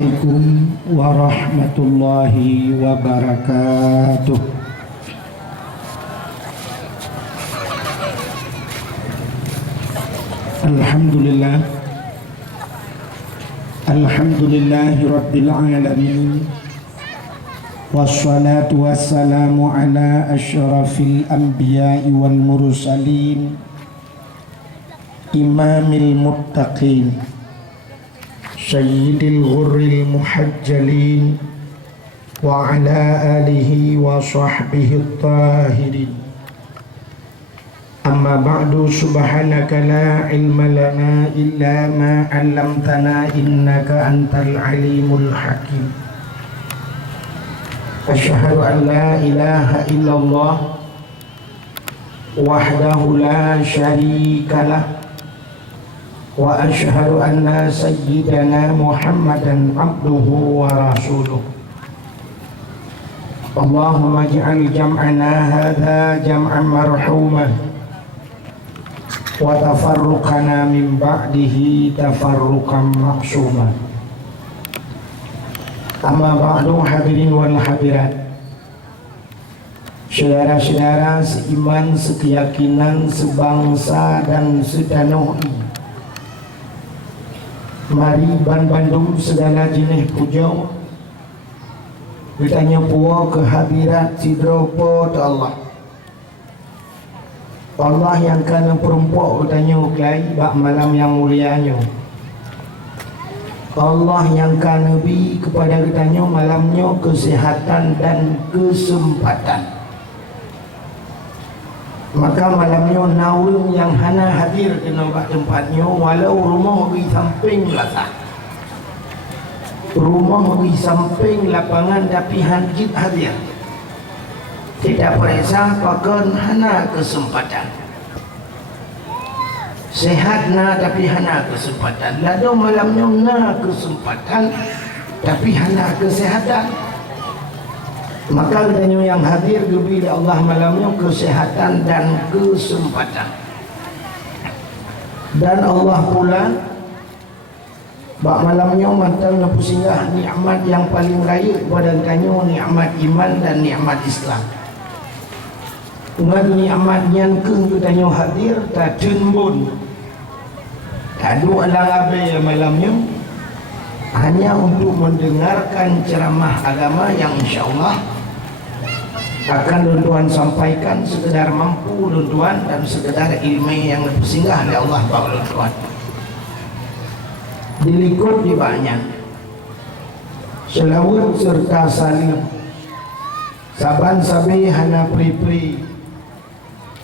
Assalamualaikum warahmatullahi wabarakatuh. Alhamdulillah, alhamdulillahi rabbil alamin, wassalatu wassalamu ala asyrafil anbiya'i wal mursalin, imamil muttaqin, sayyidil ghurril muhajjalin, wa ala alihi wa sahbihi tahirin. Amma ba'du, subhanaka la ilma lana illa ma 'allamtana innaka antal alimul hakim. Asyhadu an la ilaha illallah wahdahu la syarikalah wa asyhadu anna sayyidana Muhammadan abduhu wa rasuluh. Allahumma ij'al jam'ana hadha jam'an marhuman wa tafarruqana min ba'dihi tafarruqan ma'suman. Amma ba'du, hadirin wal hadirat, saudara-saudara seiman, sekeyakinan, sebangsa dan setanah ini, mari Bandung segala jenis pujau bertanya puas kehadirat sidropo Allah. Allah yang kena perempuan bertanya kelai bak malam yang mulianya. Allah yang kena bi kepada bertanya malamnya kesehatan dan kesempatan. Maka malamnya naung yang hana hadir ke nampak tempatnya, walau rumah di samping latah, rumah di samping lapangan, tapi hanjit hadir. Tidak peresa pakan hana kesempatan. Sehat na tapi hana kesempatan. Lalu malamnya na kesempatan tapi hana kesehatan. Maka adanya yang hadir kepada Allah malamnya kesehatan dan kesempatan. Dan Allah pula bak malamnya mantan singgah nikmat yang paling raya kepada kanyo, nikmat iman dan nikmat Islam. Dengan nikmat yang kepadanya hadir tak cembun, tak ada alang abe malamnya hanya untuk mendengarkan ceramah agama yang insyaAllah akan tuan sampaikan sekedar mampu tuan dan sekedar ilmu yang singgah oleh Allah bagi tuan. Dilikut di banyak selawat serta salim saban sabi hana pri-pri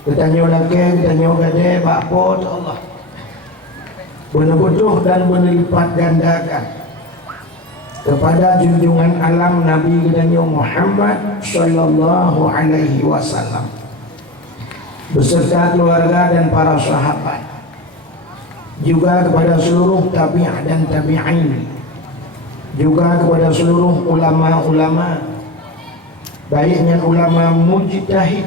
bertanya lagi, bertanya gade bakpo Allah benar-benar dan berlipat gandakan kepada junjungan alam Nabi kita Muhammad sallallahu alaihi wasallam beserta keluarga dan para sahabat, juga kepada seluruh tabi'ah dan tabi'in, juga kepada seluruh ulama-ulama, baiknya ulama mujtahid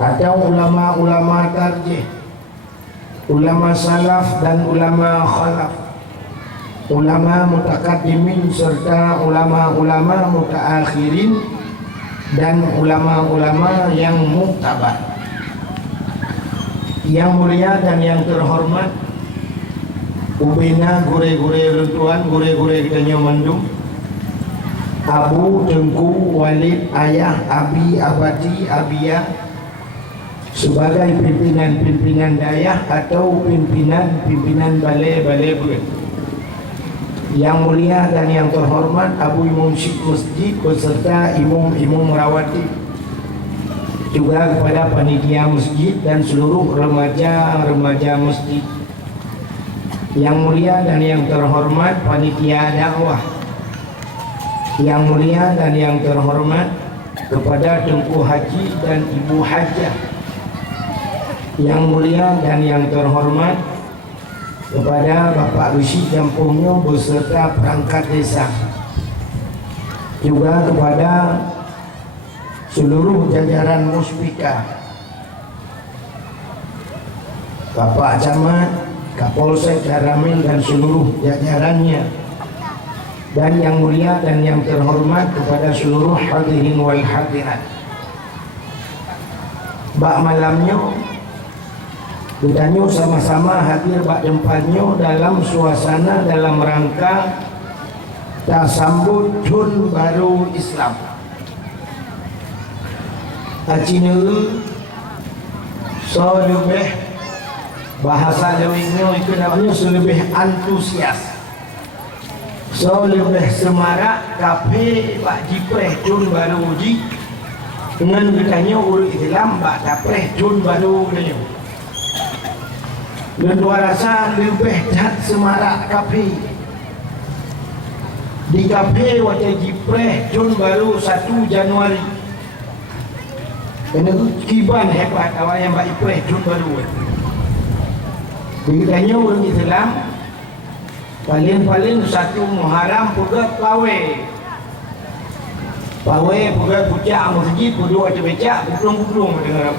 atau ulama-ulama tarjih, ulama salaf dan ulama khalaf, ulama mutakaddimin serta ulama-ulama mutaakhirin dan ulama-ulama yang muktabar. Yang mulia dan yang terhormat ubena gure-gure runtuan, gure-gure kita nyomandung, Abu Tengku Walid Ayah Abi Abadi Abia sebagai pimpinan-pimpinan dayah atau pimpinan balai-balai bulan. Yang mulia dan yang terhormat Abu Imam Syekh Masjid beserta imam-imam rawatib, juga kepada panitia masjid dan seluruh remaja-remaja masjid. Yang mulia dan yang terhormat panitia dakwah. Yang mulia dan yang terhormat kepada Tengku Haji dan Ibu Hajah. Yang mulia dan yang terhormat kepada Bapak Rusi Jampungnya beserta perangkat desa, juga kepada seluruh jajaran muspika, Bapak Camat, Kapolsek Daramil dan seluruh jajarannya, dan yang mulia dan yang terhormat kepada seluruh hadirin wal hadirat. Bak malamnya kita sama-sama hadir bak depannya dalam suasana dalam rangka tasambut Tahun Baru Islam. Acina so lebih bahasa Jawanya itu namanya so lebih antusias, so lebih semarak kape bak jipreh Tahun Baru ji dengan kitanya urut Islam bak dapreh Tahun Baru ni. Dan dua rasa lebih dah semarak kafe di kafe wajah jipreh Tahun Baru 1 Januari. Kena kiban hebat awak yang bak jipreh Tahun Baru. Dikitanya orang Islam paling-paling 1 Muharram pegat pawai pegat pucak masjid puduk ada becak puklung-puklung dengar.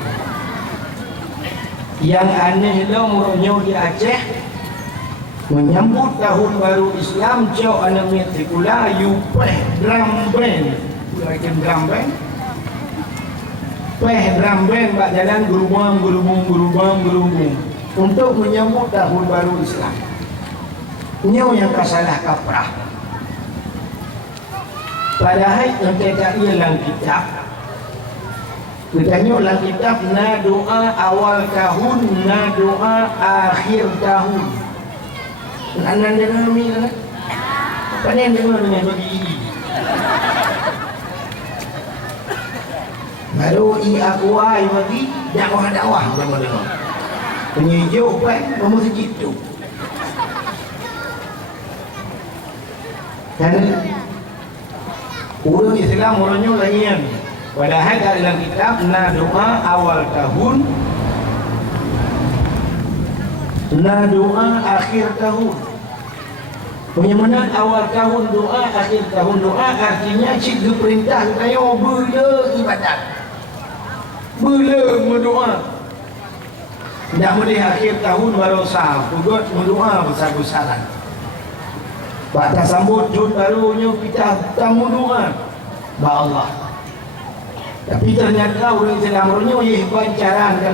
Yang aneh lah murahnya di Aceh menyambut Tahun Baru Islam jauh anak metrikula yupeh drum band bukan drum band drum band bak jalan gerubung untuk menyambut Tahun Baru Islam. Ini yang kasalah kaprah padahal yang tidak ialah kitab. Katanya dalam kitab na doa awal tahun, na doa akhir tahun. Anak dengar ni kan? Apa ni dengar dengan bagi? Baru aku ai bagi dakwah sama dengar. Penyejuk kan kamu segitu. Dan orang Islam orangnya lain. Padahal dalam kitab na doa awal tahun, na doa akhir tahun. Punya mana awal tahun doa, akhir tahun doa, artinya cik perintah kayo bila ibadat, bila berdoa. Tidak boleh akhir tahun baru sah, pugut berdoa besar-besaran. Batas sambut Tahun Barunya kita tamu doa, ba Allah. Tapi ternyata orang Islam orangnya ia pancaran kan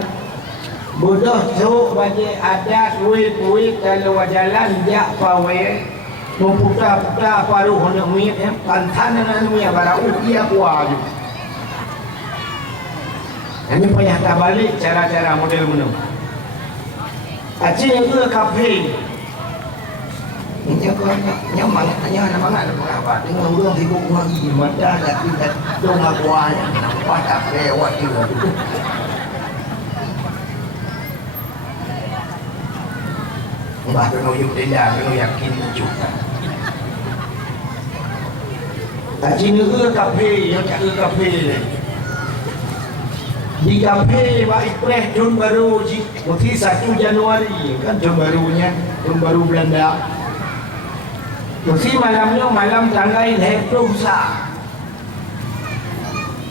bodoh tu bagi adat kuih kalau jalan dia pawai memputar-putar paruh hendak miat pantan dengan miat barau dia kuah je. Ini payah tak balik cara-cara model mana. Acik itu kafe. Ini kau nyaman, mana apa? Tengok orang sibuk lagi, macam dah tidak dong akuanya, nampak tak lewat juga. Mbah kena yuda, kena yakin juga. Acik itu kafe, yang cakap kafe. Di kafe bak ikreh Tahun Baru, mesti 1 Januari kan Tahun Barunya, Tahun Baru Belanda. Mesti malamnya malam tanggal 21.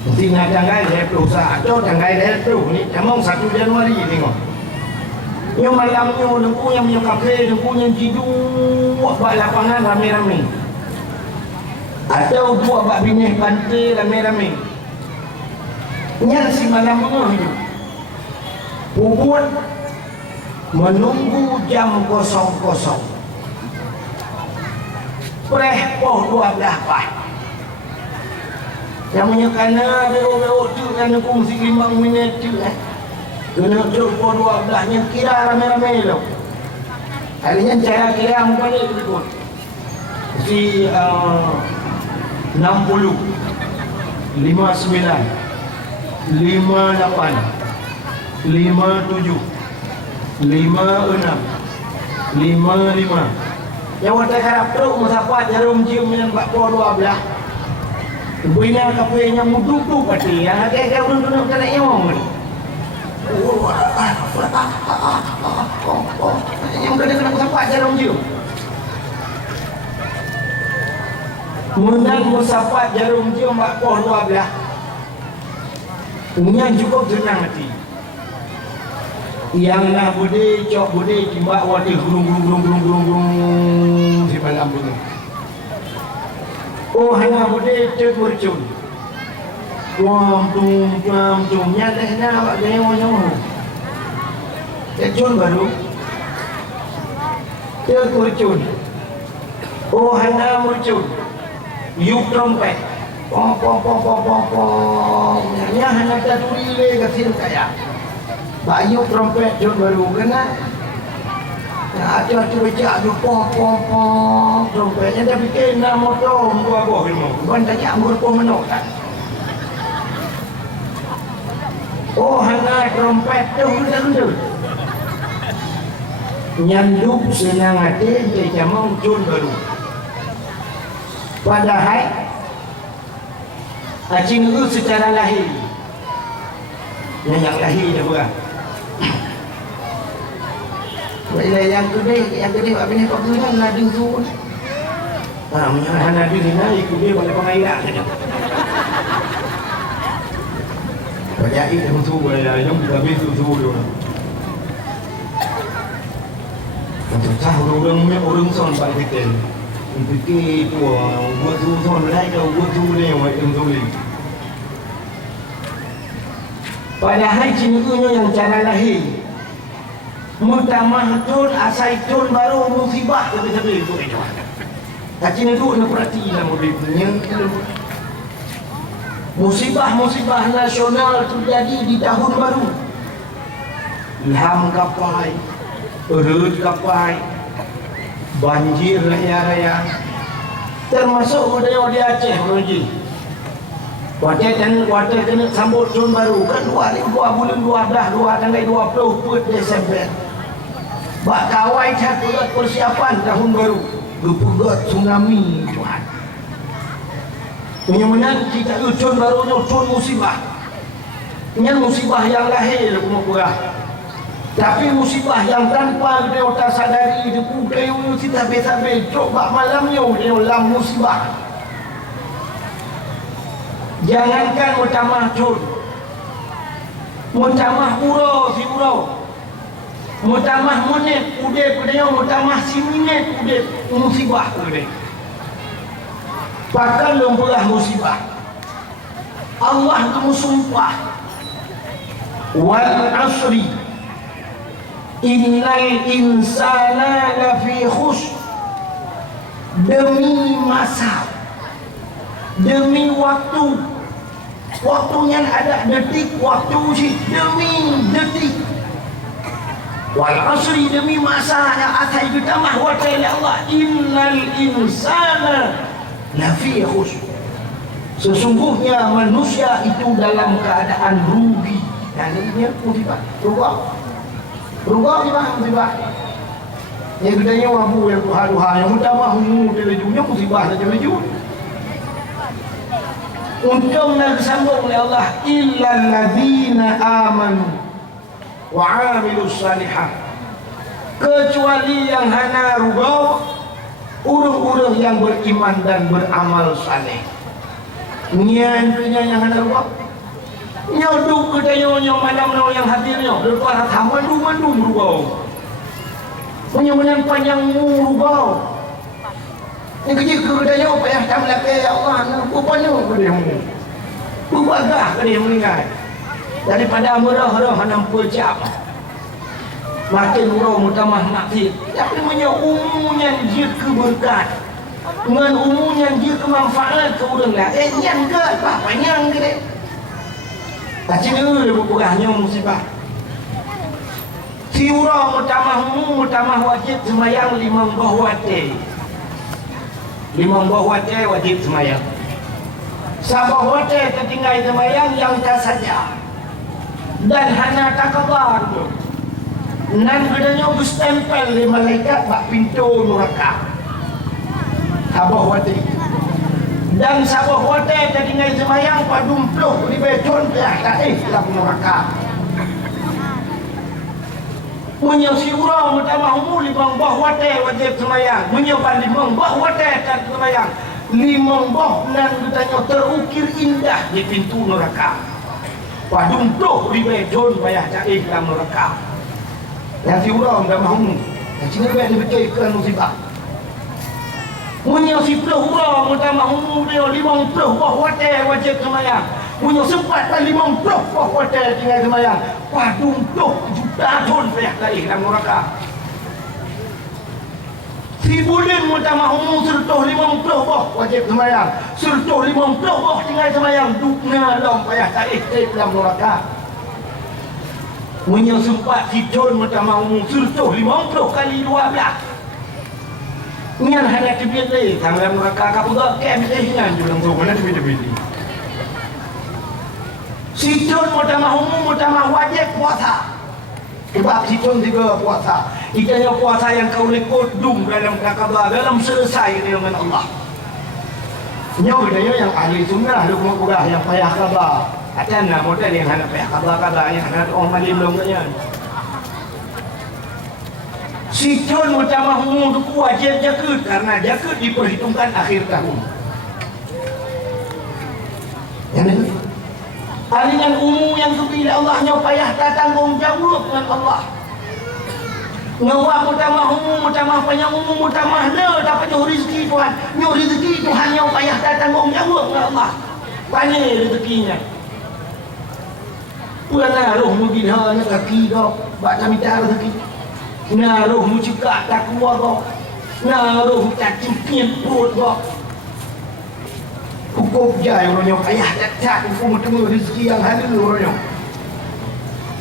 Mesti nak tanggal 21 atau tanggal 20 ni memang 1 Januari tengok. Yang malamnya nunggu yang punya kafe, nunggu yang tidur buat lapangan rame-rame. Atau buat bak binih pantai rame-rame. Yang si malamnya hidup. Buat menunggu jam 00. Preh poh 12 pah. Yang punya kana beo-beo tu kan aku mesti 5 minit tu kena tu poh 12 yang kira rame-rame lo. Kalinya cara kira balik betul. Mesti 60 59 58 57 56 55. Yang watak harap teruk masapat jarum cium yang bak poh 12. Punya kafe yang muduk tu pasti yang ada orang tu nak naik nyong ni. Yang kena masapat jarum cium. Menang masapat jarum cium bak poh 12. Punya cukup senang hati. Yang nak bude cok bude timbak wadi gulung si malam bunyi. Oh hanya boleh terkurcun. Kuam tum nyaleh na awak dewa. Terjun baru. Terkurcun. Oh hanya murcun. Yuk trompet. Pom. Nya hanya taturi le kasih kaya. Bayu trompet jun baru kena. Ada baca tu pom trompetnya dah bikin nak motor dua buah lima. Bukan tanya anggur pom menok tak. Oh hanya trompet tu rendah. Nyanduk senang hati dia jamau jun baru. Padahal acing itu secara lahir. Yang lahir dia bukan. Yang gede Pak Bini Pak Bini nadi tu. Menyerah nadi ni naik gede boleh pengairan saja. Bajai yang tu boleh yang habis tu dulu. Untuk tahu orang son Pak Fitin. Fikir tu buat tu son lain kau buat tu ni yang tu ni. Padahal cinggunya yang cara lahir. Mutamah tun asai tun baru musibah tapi itu itu. Kacin itu nak perhati lah muridnya. Musibah nasional terjadi di tahun baru. Ilham kapai, urut kapai, banjir raya. Termasuk budaya di Aceh Roji. Kuartal kena sambut tahun baru kan 2 bulan 12 tanggal 20 Desember. Bak kawai cakulat persiapan tahun baru. Gepugat tsunami Tuhan. Menang kita tahun barunya tahun musibah. Ini musibah yang lahir kumurah. Tapi musibah yang tanpa dia tak sadari dia bukai kita betul coba malamnya dia ulang musibah. Jangankan mutamah cun, mutamah urau, mutamah monet, udep dia mutamah siminet, udep musibah udep. Bahkan lumpulah musibah. Allah itu sumpah. Wal asri, innal insana lafi khusr. Demi masa. Demi waktunya ada detik waktu sih demi detik wal asri demi masa yang atai ditamah wa ta'ala Allah innal insana lafi khusr. Sesungguhnya manusia itu dalam keadaan rugi. Dan ini musibah musibah yang gedenya wabu yang tuha-tuha yang utama humu telejumnya musibah saja telejum. Untung nak disambung oleh Allah illal ladzina amanu wa 'amilus salihat. Kecuali yang hana rugau urang-urang yang beriman dan beramal saleh. Nian punya yang hana rugau. Nyoduk kedayanya malam yang hadirnya lepas mandu rugau. Punya panjang rugau. Yang kerja kedaya apa yang tak melakai Allah rupanya kedaya berbagah kedaya meninggal daripada murah-murah nampak jam makin murah mutamah maksud tapi punya umumnya dia keberkat dengan umumnya dia kemanfaat ke orang lain yang ke apa yang ke tak cina dia berkurangnya musibah si urah mutamah wajib semayang 5 waktu 5 waktu wajib semayang. Sabah waktu tertinggal semayang yang tak saja. Dan hanya tak kabar tu. Nan kedanya berstempel di malaikat bak pintu neraka. Sabah waktu. Dan sabah waktu tertinggal semayang pak dumpluh di beton tak dalam neraka. Menyusi urang mutamah umur 5 wajib semayang. Menyebar 5 wajib tak semayang. 5 nan katanya terukir indah di pintu neraka. Padung tuh di bejon payah cair dalam neraka. Yang si urang mutamah umur. Yang sini dia berkaikan musibah. Punya 10 orang utama umur dia 50 buah hotel wajib semayang. Punya sempat 50 buah hotel tinggal semayang. Padung tuh juta ton payah tarik dalam neraka. Si bulan utama umur sertuh 50 buah wajib semayang. Sertuh 50 buah tinggal semayang. Dukna dalam payah tarik dalam neraka. Punya sempat si John utama umur sertuh 50 kali 12. Ngan hanya kebili dalam neraka kapal kem dengan julang tu mana beda-beda. Sijun mutamah wajib puasa. Sebab sijun juga puasa. Ikanya puasa yang kau lekudung dalam kakabah dalam selesai dengan Allah. Nyo bedanya yang ahli sunnah lu mengurah yang payah kabar. Atana model yang hana payah kabar yang hana orang malim longnya. Sijun mutamah umum itu wajib jaga karena jaga diperhitungkan akhir tahun. Yang ini aliran umum yang bila Allahnya payah tak tanggung jawab dengan Allah. Ngawak mutamah umum, mutamah panjang umum, mutamah le dapat nyoh rezeki Tuhan. Nyoh rezeki Tuhan yang payah tak tanggung jawab dengan Allah. Banyak rezekinya. Pernah roh mungkin hanya kaki kau, baca minta rezeki. Naruh mucikak tak keluar kau. Naruh tak cipin perut kau. Hukum jaya orangnya payah tak hukum temu rezeki yang halal orangnya.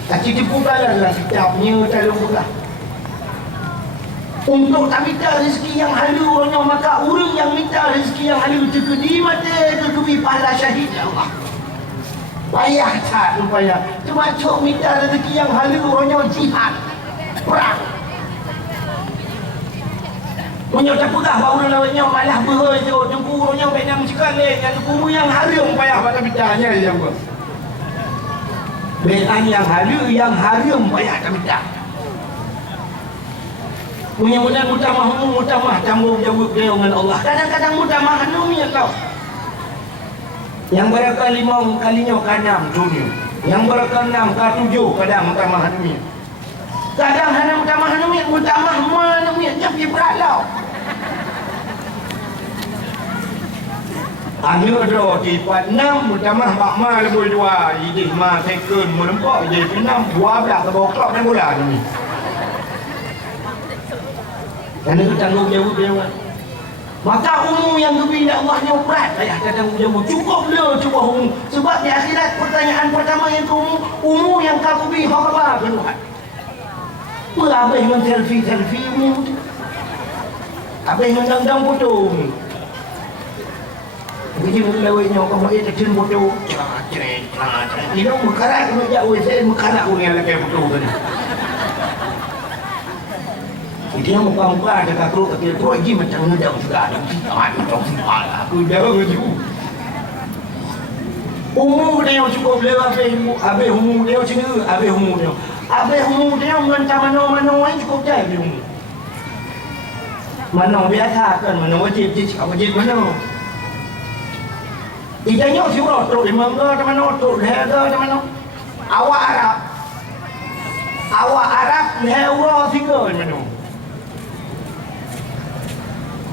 Tak tipu balas lah kitabnya tak lupa. Untuk tak minta rezeki yang halal orangnya, maka orang yang minta rezeki yang halal terkedi mata terkedi pahala syahid Allah. Payah tak rupanya. Cuma cok minta rezeki yang halal orangnya jihad perang. Punya tak pegah baru lawatnya malah berhoi tu jengkurunya benang sekali yang jengkuru yang harum payah pada bidanya yang apa benang yang harum payah pada bidah punya mutamah tanggung jawab dia dengan Allah. Kadang-kadang mutamah hanumnya tau yang berapa 5 kalinya ke-6 dunia, yang berapa 6 ke-7 kadang mutamah hanumnya. Kadang hana mutamah hanumnya jadi beralau. Akhir dah di 6 mutamah makmal lebih 2 idih ma second menempak jadi 6 12 bawa klub dan bola ni. Kerana itu tanggung jawab dia. Maka umum yang bila Allahnya berat payah tanggung jawab. Cukup le cuba umum. Sebab di akhirat pertanyaan pertama yang umum yang kau beri khabar Tuhan. Habis men-selfie ni. Habis mendang-dang foto ni. Jadi lawainya kau mau terjun foto. Ini dong mekarak kena jauh saya mekarak orang yang lagi foto tadi. Jadi yang muka-muka ada kakru kecil tu lagi macam ngedang juga ada macam simpan aku dah begitu. Umur dia cukup lewat habis umur dia macam ni habis umur dia. Habis umur dia mentah mana-mana yang cukup jauh dia umur. Mana biasa kan, mana wajib mana. Idanya siapa tu? Imam ke mana tu? Leher ke mana? Awak Arab leher urang tiga mana?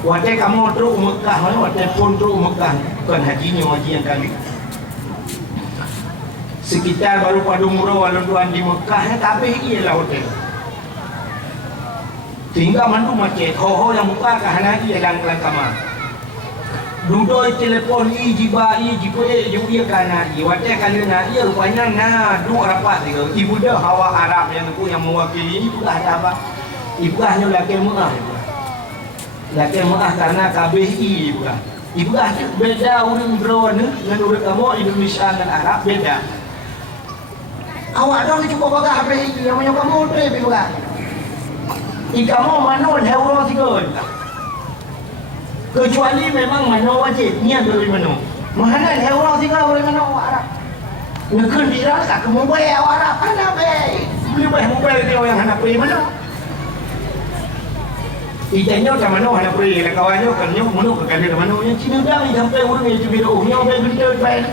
Waktu kamu terus Mekah mana? Waktu pun terus Mekah bukan haji yang kali. Sekitar baru pada umrah walau tuan di Mekah tapi ialah hotel. Tinggal mandu macet, ho yang buka ke hana ialah kamar. Duduk telefon jiba dia kana waktu kali ia rupanya dua rapat dia. Ibu dia hawa Arab yang tu yang mewakili ibu dah apa? Ibu hanya laki muah. Laki muah karena KBI bukan. Ibu dah beda orang drone dengan orang kamu Indonesia dan Arab beda. Awak dong cuba bagah KBI yang punya kamu tu bukan. Ikamu manon orang tiga. Kecuali memang mana wajib niat dari mana. Mana orang tiga dari mana Arab. Negeri dia tak kamu bayar Arab mana baik. Beli bayar mobil dia yang hendak pergi mana. Ijanya macam mana hendak pergi lah kawannya kan nyo mana ke kali mana yang Cina dah ni sampai orang yang biru nyo baik berita baik.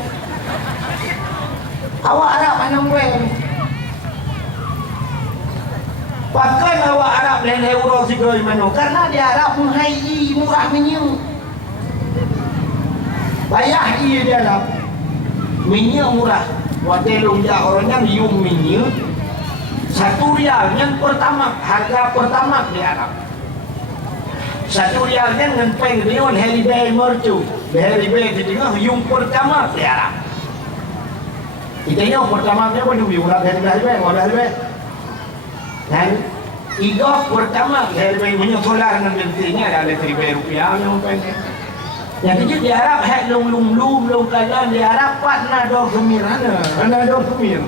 Awak Arab mana baik. Pakai awak Arab dan orang tiga dari mana. Karena dia Arab menghai murah menyu. Bayar ia dia lah. Minyak murah. Wadelung ya orangnya lium minyak. 1 rial yang pertama, harga pertama di Arab. 1 rial yang ngempeng rion helibai mercu. Helibai di tengah yung pertama di Arab. Kita yang pertama dia pun yung ulang helibai, ulang helibai. Dan igok pertama helibai minyak solar dengan bensinnya ada Rp1,000 yang ngempeng. Yang kecil di Arab hek lung kalan di Arab patna dong semirana, ana dong semir.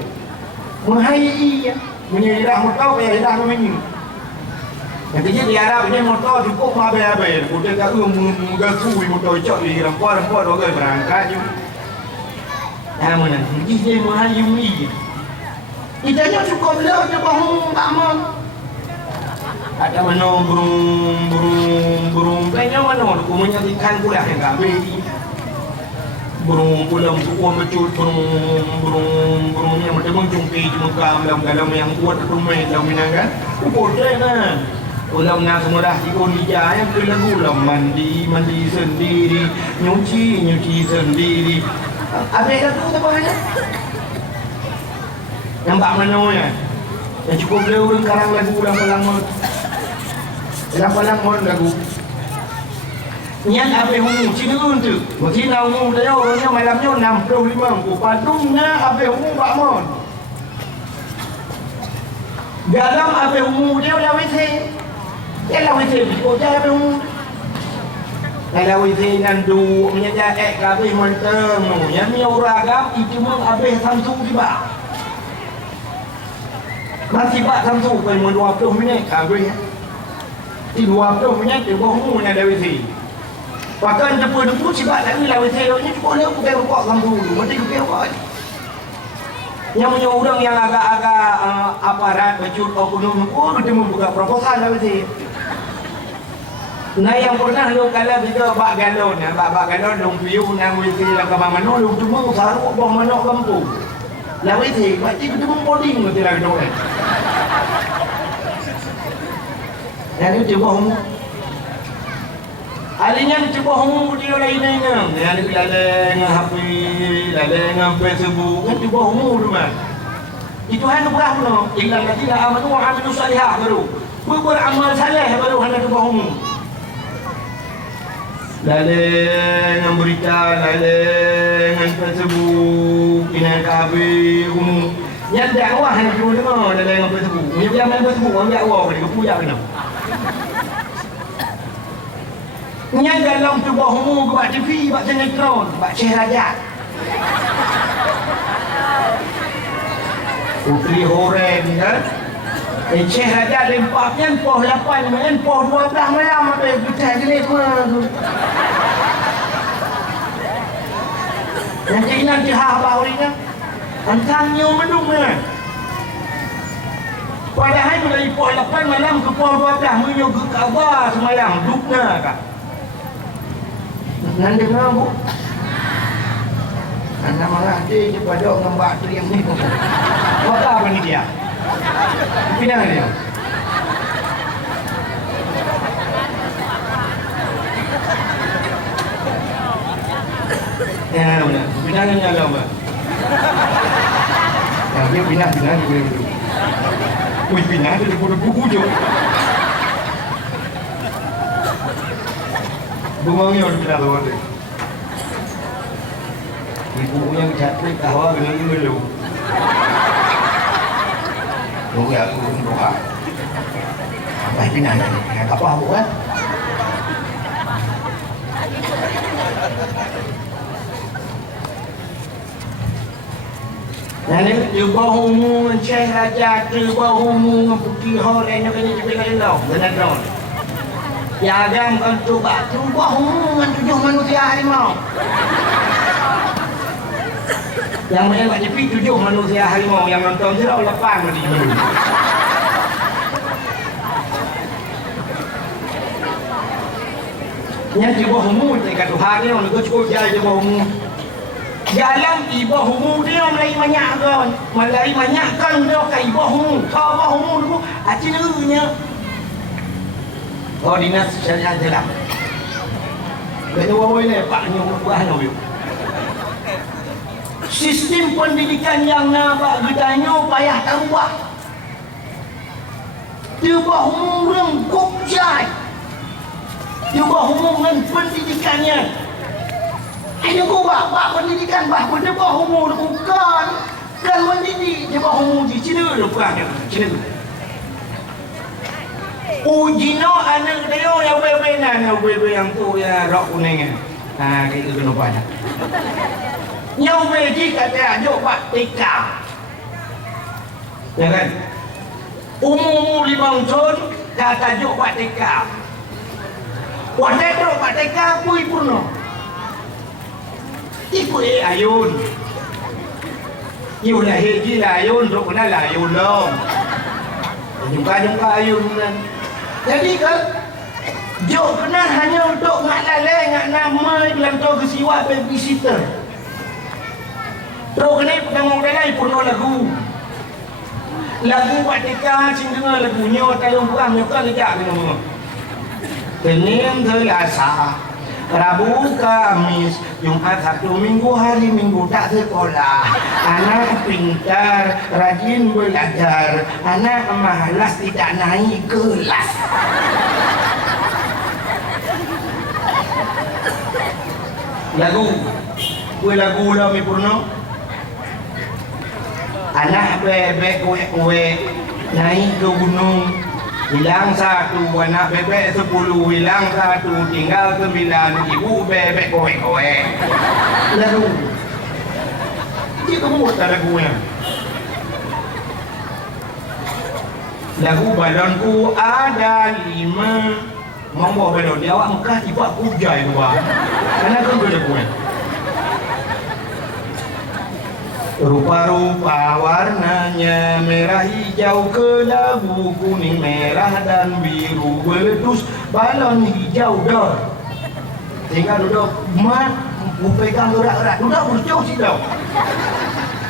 Menghai ya. Menyedah motor bayar hilang namanya. Yang kecil di Arab ini motor cukup mabai-mabai. Kuda tak mengasui motor cok di rempah-rempah dogai berangkat je. Yang mana? Jadi dia menghayumi. Kita ni cukup belah je bahu tak mau. Ada mana burung kayaknya mana dokumennya ikan pula yang habis. Burung pulang suku mecut burung yang macam jumpi jumpa dalam yang kuat rumai dalam minangkan boleh kan ulam nak semua dah ikut hijau yang lagu ulam mandi sendiri nyuci sendiri apa yang tu apa hanya nampak mana ya yang cukup beliau orang karang lagu ulang lagu Niat apa yang Cina tu, Cina umum dia orangnya malamnya 65, patungnya apa umum Pak Mon. Dalam apa umum dia lah WC, dia lah WC, dia apa umum. Kalau WC nandu menyajak kabeh menteng, yang ni orang agam itu meng abeh Samsung tiba. Masih Pak Samsung pun 20 minit kabeh. Di 20 minit dia umum ada WC. Bahkan depu-depu sebab tak ni lah WC-nya cukup dia pakai rokok kamu dulu. Mesti pakai rokok. Yang punya orang yang agak-agak aparat becut oknum dia membuka proposal lah WC. Nah yang pernah lu kala juga bak galon ya, bak galon long piu nang WC lah ke mana lu cuma saruk bawah manok lampu. Lah WC mesti kita memboding mesti lah dong. Dan itu bohong. Alinya cuba umum dia lainnya. Yang ada dengan HP, dengan Facebook, kan cuba umum tu mah. Itu hanya berapa no? Illa alladziina aamanu wa 'amilus shalihat baru. Beramal saleh baru hanya cuba umum. Dengan berita, dengan Facebook, dengan KB umum. Yang dakwah hanya cuma dengan Facebook. Yang main Facebook, orang dakwah mereka punya kena. Nya dalam tubuh umum buat TV, buat sinetron, buat Syekh Rajat. Putri Horen kan. Syekh Rajat lempaknya poh 8 main poh 12 malam ada pecah jenis mana tu. Nanti habau ni kan. Antangnya menunggu. Padahal dari poh 8 malam ke poh 12 menyuruh ke Kaabah semalam dukna kan. Nanti kenapa? Anda marah dia kepada orang bak teriak ni. Apa ni dia? Pindah dia. Ya, benar. Pindah ni nyala apa? Dia pindah dia dulu. Wih, pindah dia daripada buku je. Bunganya orang pindah luar dia. Ibu yang cantik kahwa dengan ini dulu. Lalu aku berdoa. Apa pindah ni? Apa aku kan? Nanti cuba umum Syekh Rajat, cuba umum Putih Horen yang kena cuba kali tau, benar tau. Yang agam kan cuba umum dengan 7 manusia harimau. Yang main Pak Jepi 7 manusia harimau, yang nonton je dah lepas tadi. Yang cuba umum dekat Tuhan ni orang cukup jaya cuba umum. Dalam ibu umum dia mulai banyak kan. Mulai banyak kan dia ke ibu umum. Kalau ibu umum tu acinya. Oh dinas syariah jalan. Betul apa ni Pak ni buah ni. Sistem pendidikan yang nak gedanyo payah terubah. Tiba umum gokjai. Tiba umum dengan pendidikannya. Ini buat pendidikan benda bah umur bukan kan mendidik dia bah umur di Cina bukan Cina. Ujino anak dia yang bebenan yang tu ya rok kuning. Ah kita kena banyak. Yang beji kata ajak buat TK. Ya kan? Umur 5 tahun kata ajak buat TK. Wadah tu buat TK pui purno. Ibu ayun. Ibu dah haji lah ayun, rok kena lah ayun dong. Jumpa ayun kan. Jadi kan jok kena hanya untuk ngak lalai, ngak nama dalam tu kesiwa babysitter. Rok kena tengok lalai purno lagu. Lagu buat TK sing dengar lagunya tayung kurang nyokang lejak kena semua. Senin Selasa Rabu, Kamis, Jumat, Sabtu, Minggu, hari Minggu tak sekolah. Anak pintar, rajin belajar. Anak malas tidak naik kelas. Lagu, kue lagu lah mi Purno. Anak bebek kue naik ke gunung. Hilang 1, anak bebek 10, hilang 1, tinggal 9, ibu bebek kowe-kowe. Lalu, dia kamu tak lagunya. Lagu balonku ada 5. Mau bawa balon dia awak Mekah tiba kujai dua. Kenapa kau lagunya? Rupa-rupa warnanya merah hijau kelabu kuning merah dan biru beletus balon hijau dor. Tinggal duduk mat pegang erat-erat duduk berjauh sidau.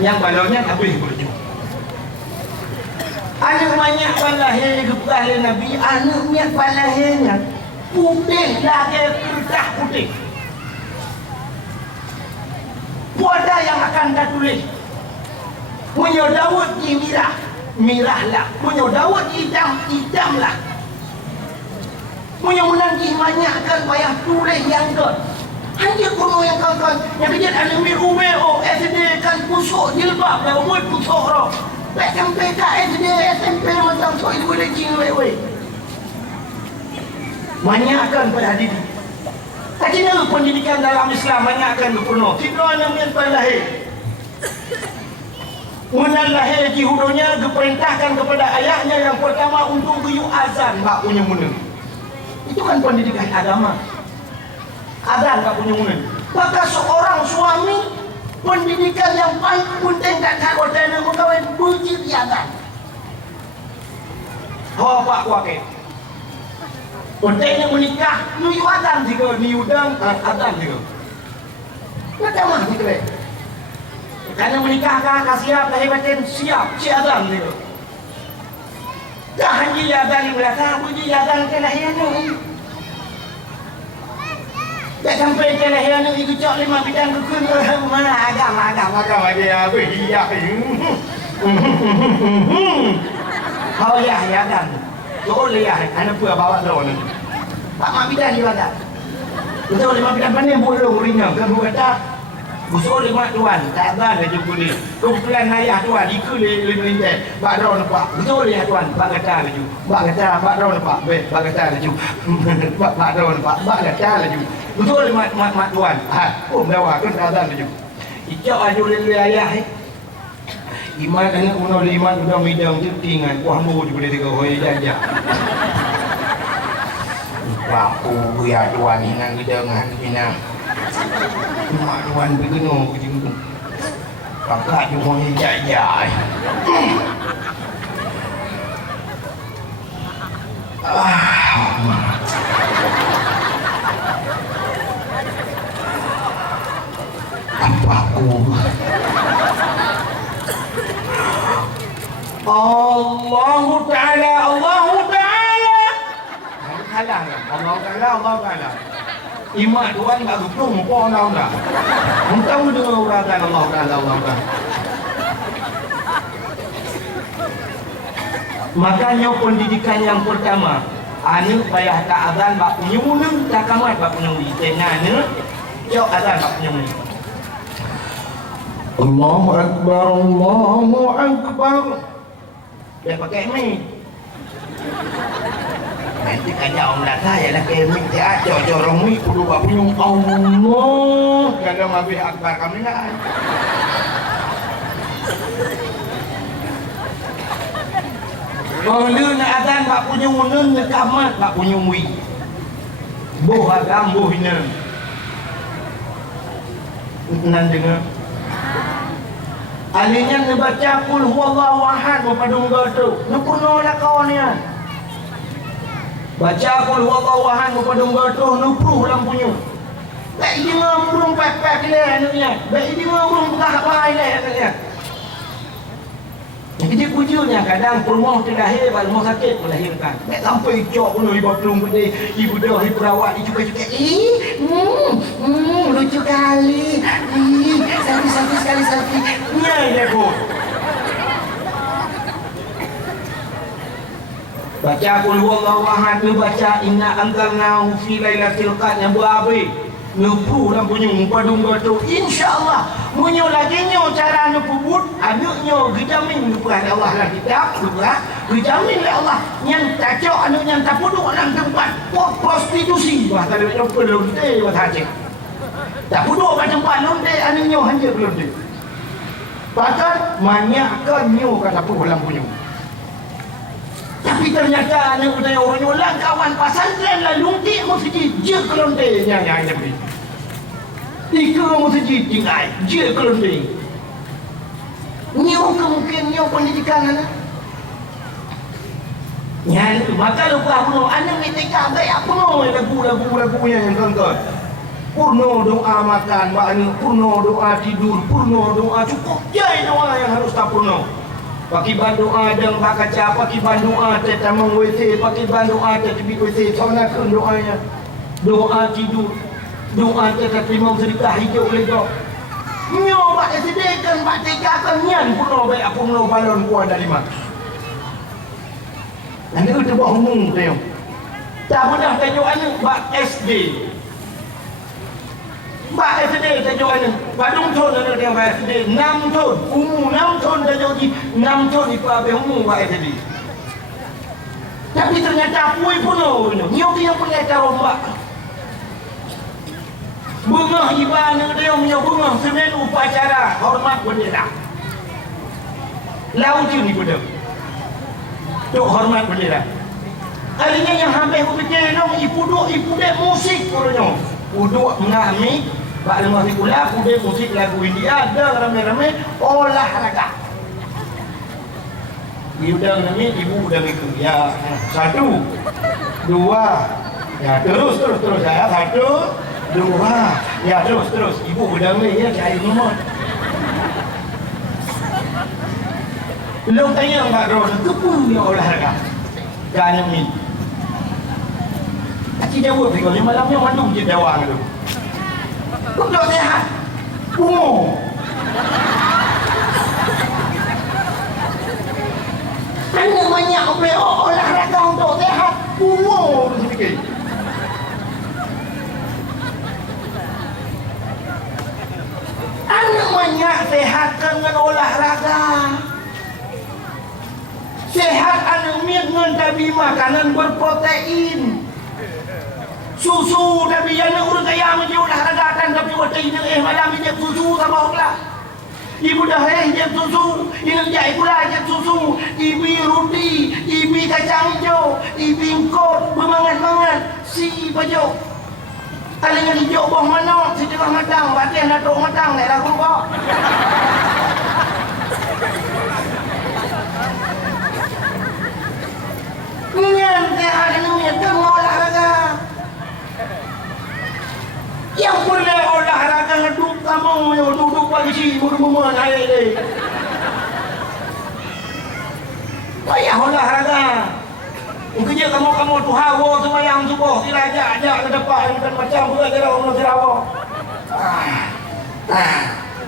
Yang balonnya habis berjauh. Anak banyak balahir kepada Nabi, anak miat balahirnya putih lagi kertas putih. Puada yang akan dah tulis. Punya Daud di mirah, mirahlah. Punya Daud idam, idamlah. Punya menangis banyakkan payah tulis yang ke. Hanya kuno yang kawan-kawan. Yang kejadian ada UMO, SD kan pusuk jilbab. Dah umur pusuk roh. SMP tak SD, SMP macam so itu boleh cing wewe. Banyakkan pada didik. Akhirnya pendidikan dalam Islam banyakkan penuh. Kita yang lahir. Munan lahir jihudonya diperintahkan kepada ayahnya yang pertama untuk guyuk azan bak punya munan. Itu kan pendidikan agama. Azan bak punya munan. Maka seorang suami pendidikan yang paling penting tak kau tanya mengkawin bujir azan. Hawa pak kuake. Pentingnya menikah, niu azan juga, niu udang azan juga. Macam gitu deh. Karena menikah kakak siap, lahir batin siap, si azan juga. Dah haji azan yang belakang, puji azan ke lahir ni. Tak sampai ke lahir ni, ikut cok 5 bidang kekun mana agama dia berhiyak. Kau ya azan. Betul ya, anak pun bawa drone ni. Tak mak bidan dia ada. Betul 5 bidan pandai bolong ringan ke kata busuk 5 tuan, tak ada dah jumpa ni. Kumpulan ayah tuan ikut le bak drone pak. Betul ya tuan, bak kata laju. Bak kata bak drone pak, bak kata laju. Bak drone pak, bak kata laju. Betul mak tuan. Dawa kan azan laju. Ijak aju le ayah. Iman anak uno iman udah midang tinggal kuah mu di boleh tiga hoi jajak. Bapu ya tuan inang dengan inang. Mak tuan begeno kecing. Kakak cuma jajak. Apa aku? Allah Ta'ala Allah Ta'ala Allah Ta'ala Imat tuan tak betul muka orang dah. Entah dengar urakan Allah Taala Allah Taala. Makanya pendidikan yang pertama, anu payah tak azan bak punya munung tak kamat bak punya wi. Tenane jauh azan bak punya wi. Allahu Akbar, Allahu Akbar. Dia pakai mic. Nanti kaya orang datang ya lah kayak mic dia corong mic kudu bak punya Allah. Kadang habis akbar kami nak. Kalau nak azan bak punya munung nak kamat bak punya wi. Boh agam boh hina. Nan dengar. Alinya membaca qul huwallahu ahad padung tu. Nupuno lah kawan ni. Baca qul huwallahu ahad padung tu nupruh dalam punya. Tak dia ngurung pek-pek dia anaknya. Baik dia ngurung bahai dia anaknya. Jadi pujunya kadang rumah terlahir pada rumah sakit melahirkan. Tak sampai cok pun ibu pelung gede, ibu dah ibu perawat dicuka-cuka. Lucu kali. Sakit sekali sakit. Nyai dia pun. Baca qul huwallahu ahad, baca inna anzalnahu fi lailatul qadr yang berabe. Nupu dalam punya padung tu insya-Allah munyo lagi nyo cara nupu but aduknyo dijamin nupu Allah lah kitab juga dijamin oleh Allah yang cacok anu yang tak puduk dalam tempat prostitusi bah kalau nak pelonte buat haji tak puduk kat tempat lonte anu nyo hanya pelonte bahkan manyakkan nyo kata pun dalam punya. Tapi ternyata anak budaya orang ulang kawan pasantren lah luntik masjid je kelontenya yang ada beri. Ika masjid tinggal je kelonte. Nyo kemungkin nyo pendidikan anak. Yang itu maka lupa puno anak metika baik puno lagu yang tonton. Purno doa makan, purno doa tidur, purno doa cukup. Jai doa yang harus tak purno. Pakai doa dan pakai kaca, pakai doa tetamang WC, pakai doa tetibik WC, sonakan doanya. Doa tidur, doa terima sedekah hijau lega. Nyo bak sediakan, bak tekakan nyan puno baik aku puno balon kuah dari mak. Anda tu buat umum tu. Tak pernah tajuk anak bak SD. Bak SD tajuk anak. Padung ton anak dia bak SD 6 ton. Umur 6 ton tajuk di 6 ton di apa umur bak SD. Tapi ternyata puai puno nyo yang punya cara ombak. Bunga ibadah dia punya bunga semen upacara hormat bendera. Laut ni pun tuk hormat bendera. Kalinya yang hampir aku fikir ipu dek musik punya. Uduk mengamik bak lemah pula uduk musik lagu India ada ramai-ramai olahraga. Ibu nami ibu udah itu ya 1 2 ya terus ya 1 2 ya terus ibu udah ya cari nomor. Lu tanya enggak Ros kepu yang olahraga. Jangan ni. Aki jawab kalau malamnya mandung je dawang tu. Kau tak sehat. Umur. Anak banyak olahraga untuk sehat. Umur tu sedikit. Anak banyak sehatkan dengan olahraga. Sehat anak dengan tapi makanan berprotein. Susu tapi anak urut ayam dia olahraga tapi protein malam dia susu sama orang. Ibu dah dia susu, ini dia ibu lah dia susu, ibi roti, ibi kacang hijau, ibi kod, bermangat-mangat, si baju. Kalinya hijau bawah mana, si tengah matang, batin nak tok matang, nak lagu kok. Nian sehat ini tengah olahraga. Yang boleh olahraga duduk kamu duduk pagi si berumuman air ni. Payah olahraga. Kerja kamu tu hawa semayang subuh, tidak ajak ke depan macam pula kira orang Sarawak.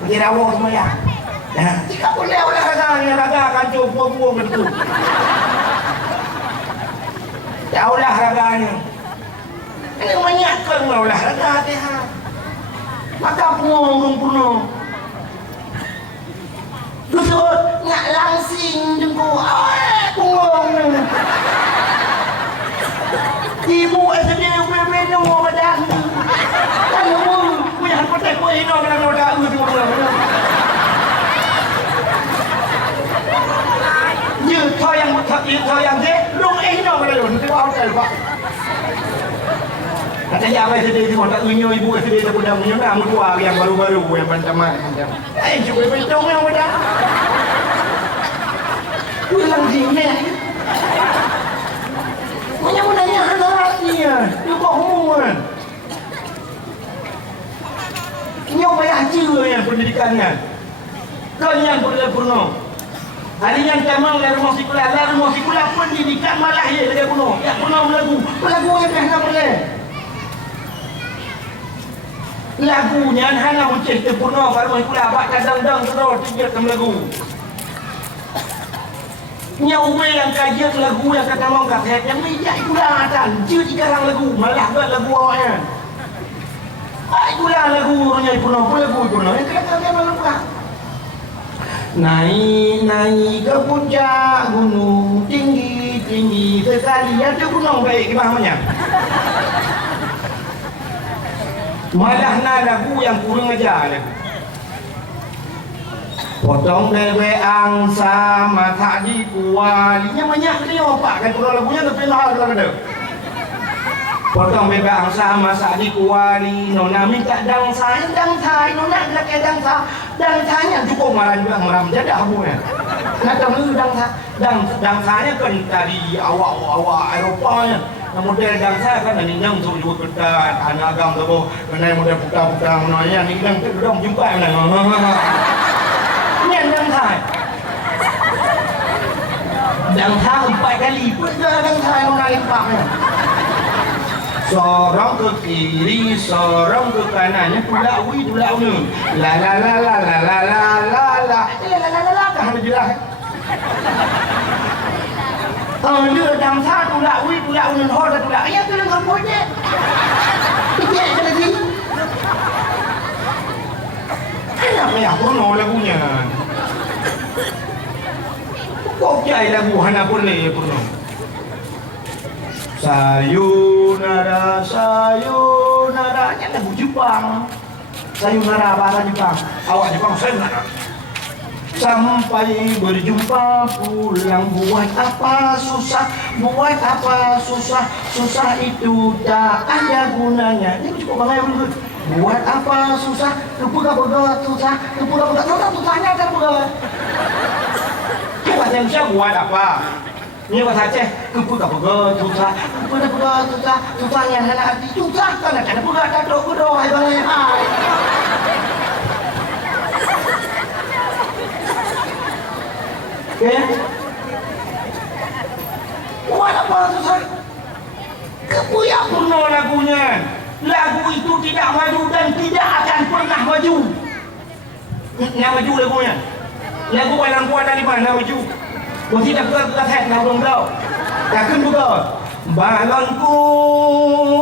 Kira hawa semayang. Jika boleh olahraga kancur buang-buang begitu. Tak olahraganya. Ini menyatakan olahraga dia. Maka punggung penuh. Betul, nak langsing jengku. Punggung ni. Ibu sendiri minum badan. Kamu punya kotak kau hidup dalam roda semua. Như thôi yang thế lúc ấy nó mà được cái bao trời quá. Kata ya apa sedih semua tak unyu ibu sedih tak pernah menyerang dua yang baru-baru yang macam. Cuba betul yang muda. Pulang sini. Punya mudanya anak-anaknya, dia kok umuman. Nyawa bayar jiwa yang pendidikannya. Kau yang pernah. Hari yang kamang dari rumah sekolah pendidikan malah ya dia kuno. Ya kuno lagu yang dah boleh. Lagunya hanya ucap kuno baru sekolah bak kadang-kadang terus tiga lagu. Nyawa yang kajian lagu yang kata mau kaset yang mijak itulah atan. Jadi sekarang lagu malah buat lagu awaknya. Itulah lagu orangnya kuno, lagu kuno. Yang kata malam bukan. Naik ke puncak gunung tinggi sekali. Ada gunung baik namanya. Malah lagu yang kurang ajar lagu. Potong dewe angsa mata di kualinya banyak ni opak kan kurang lagunya tapi mahal kalau ada. Potong bebe angsa masa di kuali nona minta dangsa nona nak ke dangsanya cukup malah juga meram jadi abunya. Nak tahu dangsanya kan dari awak Eropanya. Model dangsa kan ni yang tu juga kedat anak agam tu kena model buka menanya ni kan tu dong jumpa mana. Ni dangsa 4 kali pun dangsa nona limpahnya. Sorong ke kiri, sorong ke kanannya pula wi pula unu. La la la la la la la la la. Dah ada jelas. Dia dangsa pula wi pula unu hor pula. Ya tu dengan boje. Pikir ke lagi. Kenapa ya kuno lagunya? Kok jai lagu hana boleh kuno. Sayonara, sayonara, lagu Jepang. Sayonara bahasa Jepang. Awak Jepang sayonara. Sampai berjumpa pulang buat apa susah, susah itu tak ada gunanya. Ini cukup banyak dulu. Buat apa susah, kepuka-puka susah, susahnya ada puka. Bahasa Indonesia buat apa? Ini bahasa Aceh, kepuka-puka susah, susahnya anak hati susah kan ada puka kadok-kadok hai balai hai. Okay. Buat apa susah? Kepuya purno lagunya. Lagu itu tidak maju dan tidak akan pernah maju. Nak maju lagunya. Lagu orang kuat dari mana maju? Kau tidak berkata nak belum tahu. Takkan juga. Balonku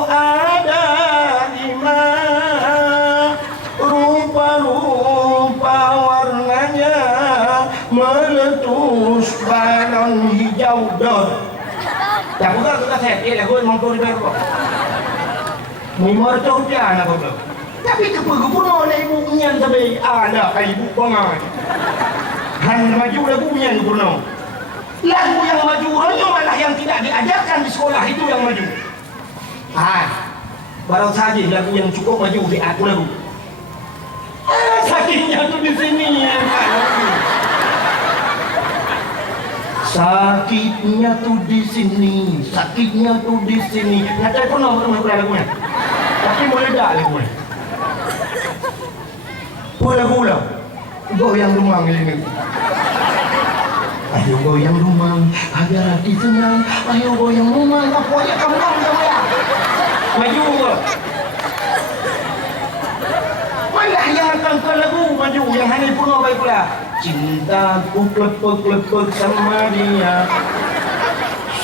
ada di mana? Rupa-rupa warnanya meletus balon hijau dor. Tak bukan kita set dia lagu mampu dibayar. Mimar tu dia nak kau. Tapi kepuku oleh ibunya sampai ada ibu bangai. Han maju lagunya tu pun. Lagu yang maju hanya malah yang tidak diajarkan di sekolah itu yang maju. Baru saja lagu yang cukup maju di aku lagu. Sakitnya tu di sini ya. Sakitnya tu di sini. Nanti aku nak lagunya. Tapi boleh tak lagunya? Boleh. Kau yang rumah ini. Ayo goyang rumah agar hati tenang. Ayo goyang rumah. Apa ya kamu ya? Maju kok. Malah yang akan ke lagu maju yang hanya puno baik pula. Cintaku klepek-klepek sama dia.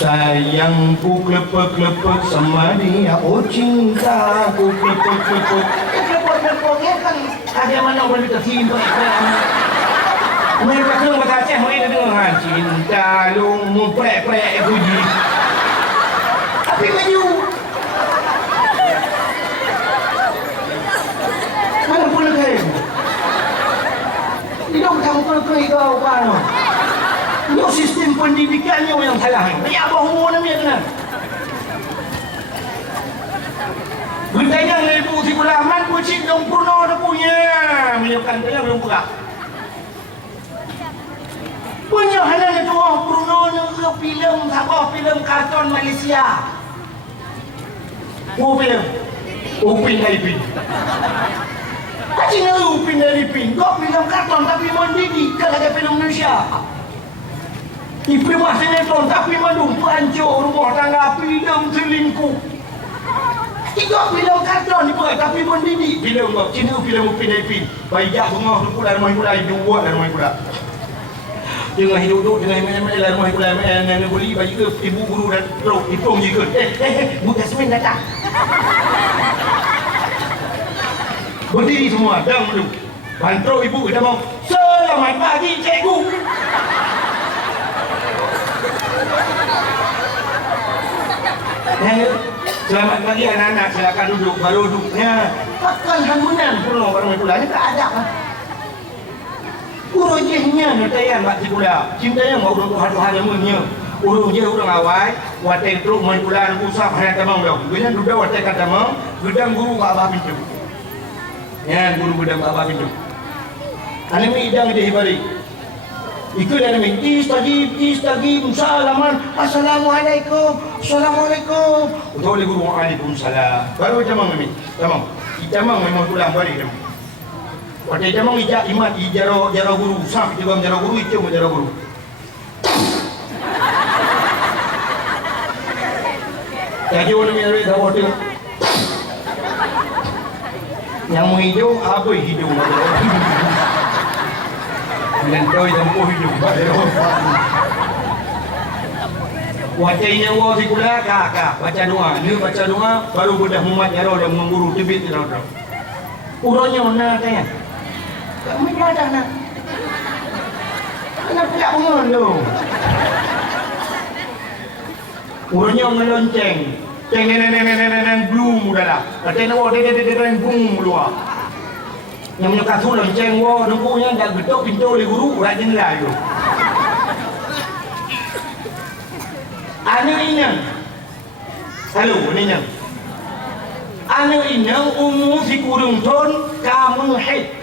Sayangku klepek-klepek sama dia. Oh cintaku klepek-klepek. Klepek-klepeknya kan ada mana boleh tersimpan. Mereka kena bahasa Aceh, mereka dengar cinta lu prek-prek puji. Tapi maju. Mana pun negara. Tidak kamu kena kau kan. Ini sistem pendidikannya yang salah. Ini apa hubungan dia kena? Bertanya dari ibu si Kulaman, kucing dong purno ada punya. Menyiapkan dia belum buka. Punya hanya itu Bruno ke film apa film kartun Malaysia. Film Upin Ipin. Kacing Upin Ipin. Kok film kartun tapi mendidik kalau ada film Indonesia. Ibu sinetron tapi mendung hancur rumah tangga film selingkuh. Tiga film kartun dibuat tapi mendidik. Film kok Cina film Upin Ipin. Baik bunga pula rumah pula dua dan rumah pula. Dengan hidup dengan main-main dalam rumah pula main beli bagi ke ibu guru dan teruk hitung je ke. Bu Jasmine datang. Berdiri semua dang dulu. Bantu ibu kita mau selamat pagi cikgu. Selamat pagi anak-anak, silakan duduk. Baru duduknya pakai hangunan purno barang pula ni tak ada. Urujihnya natayan bak cikula. Cintanya mau urut hadu-hadu munnya. Urujih urang awai, watai teruk main pula usap hanya tamang dah. Guna duda watai kata mau, gedang guru bak abah pintu. Ya, guru gedang bak abah pintu. Ane mi idang dia bari. Ikut ane mi istagib salaman. Assalamualaikum. Assalamualaikum. Betul le guru waalaikumsalam. Baru tamang mi. Tamang. Kita mang memang pulang bari tamang. Waktu itu memang imat jaro guru sam juga jaro guru itu jaro guru. Jadi orang yang ada waktu yang mau hijau apa hijau? Lentau yang mau hijau. Waktunya wah sekolah kakak baca doa, ni baca doa baru budak mumat jaro dan mengguru tibit jaro. Urangnya mana tanya? Kami ada nak. Kenapa tak bangun tu? Urangnya melonceng. Ceng bloom dah lah. Katanya wah dia boom luar. Yang punya kasut lonceng wah nunggunya dah getok pintu oleh guru rajin lah tu. Anu inyang. Halo, inyang. Anu inyang umur si kurung ton kamu haid.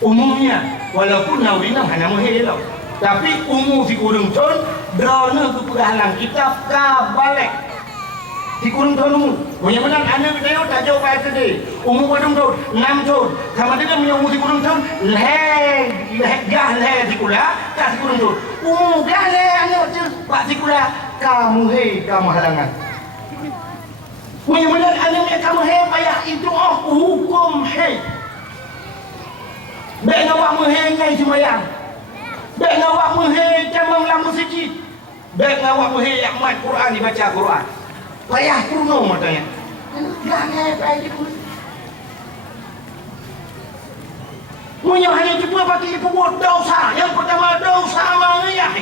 Umumnya, walaupun nawinam hanya menghilau, tapi umum si kurung ton drone kepegalan kitab kabalik si kurung ton umum. Punya menang anak kita tak jauh pada tadi. Umum kurung ton 6 ton. Kamu dia punya umum si kurung ton gah si kula tak si kurung ton. Umum gah anak tu pak si kula kamu kamu halangan. Punya menang anak kamu payah itu hukum Bek awak mengenai semayang. Bek awak mengenai camang lampu masjid. Bek awak mengenai amat Quran dibaca Quran. Payah kurno matanya. Jangan payah itu. Punya hanya cuma pakai perbuat dosa. Yang pertama dosa mangiyah.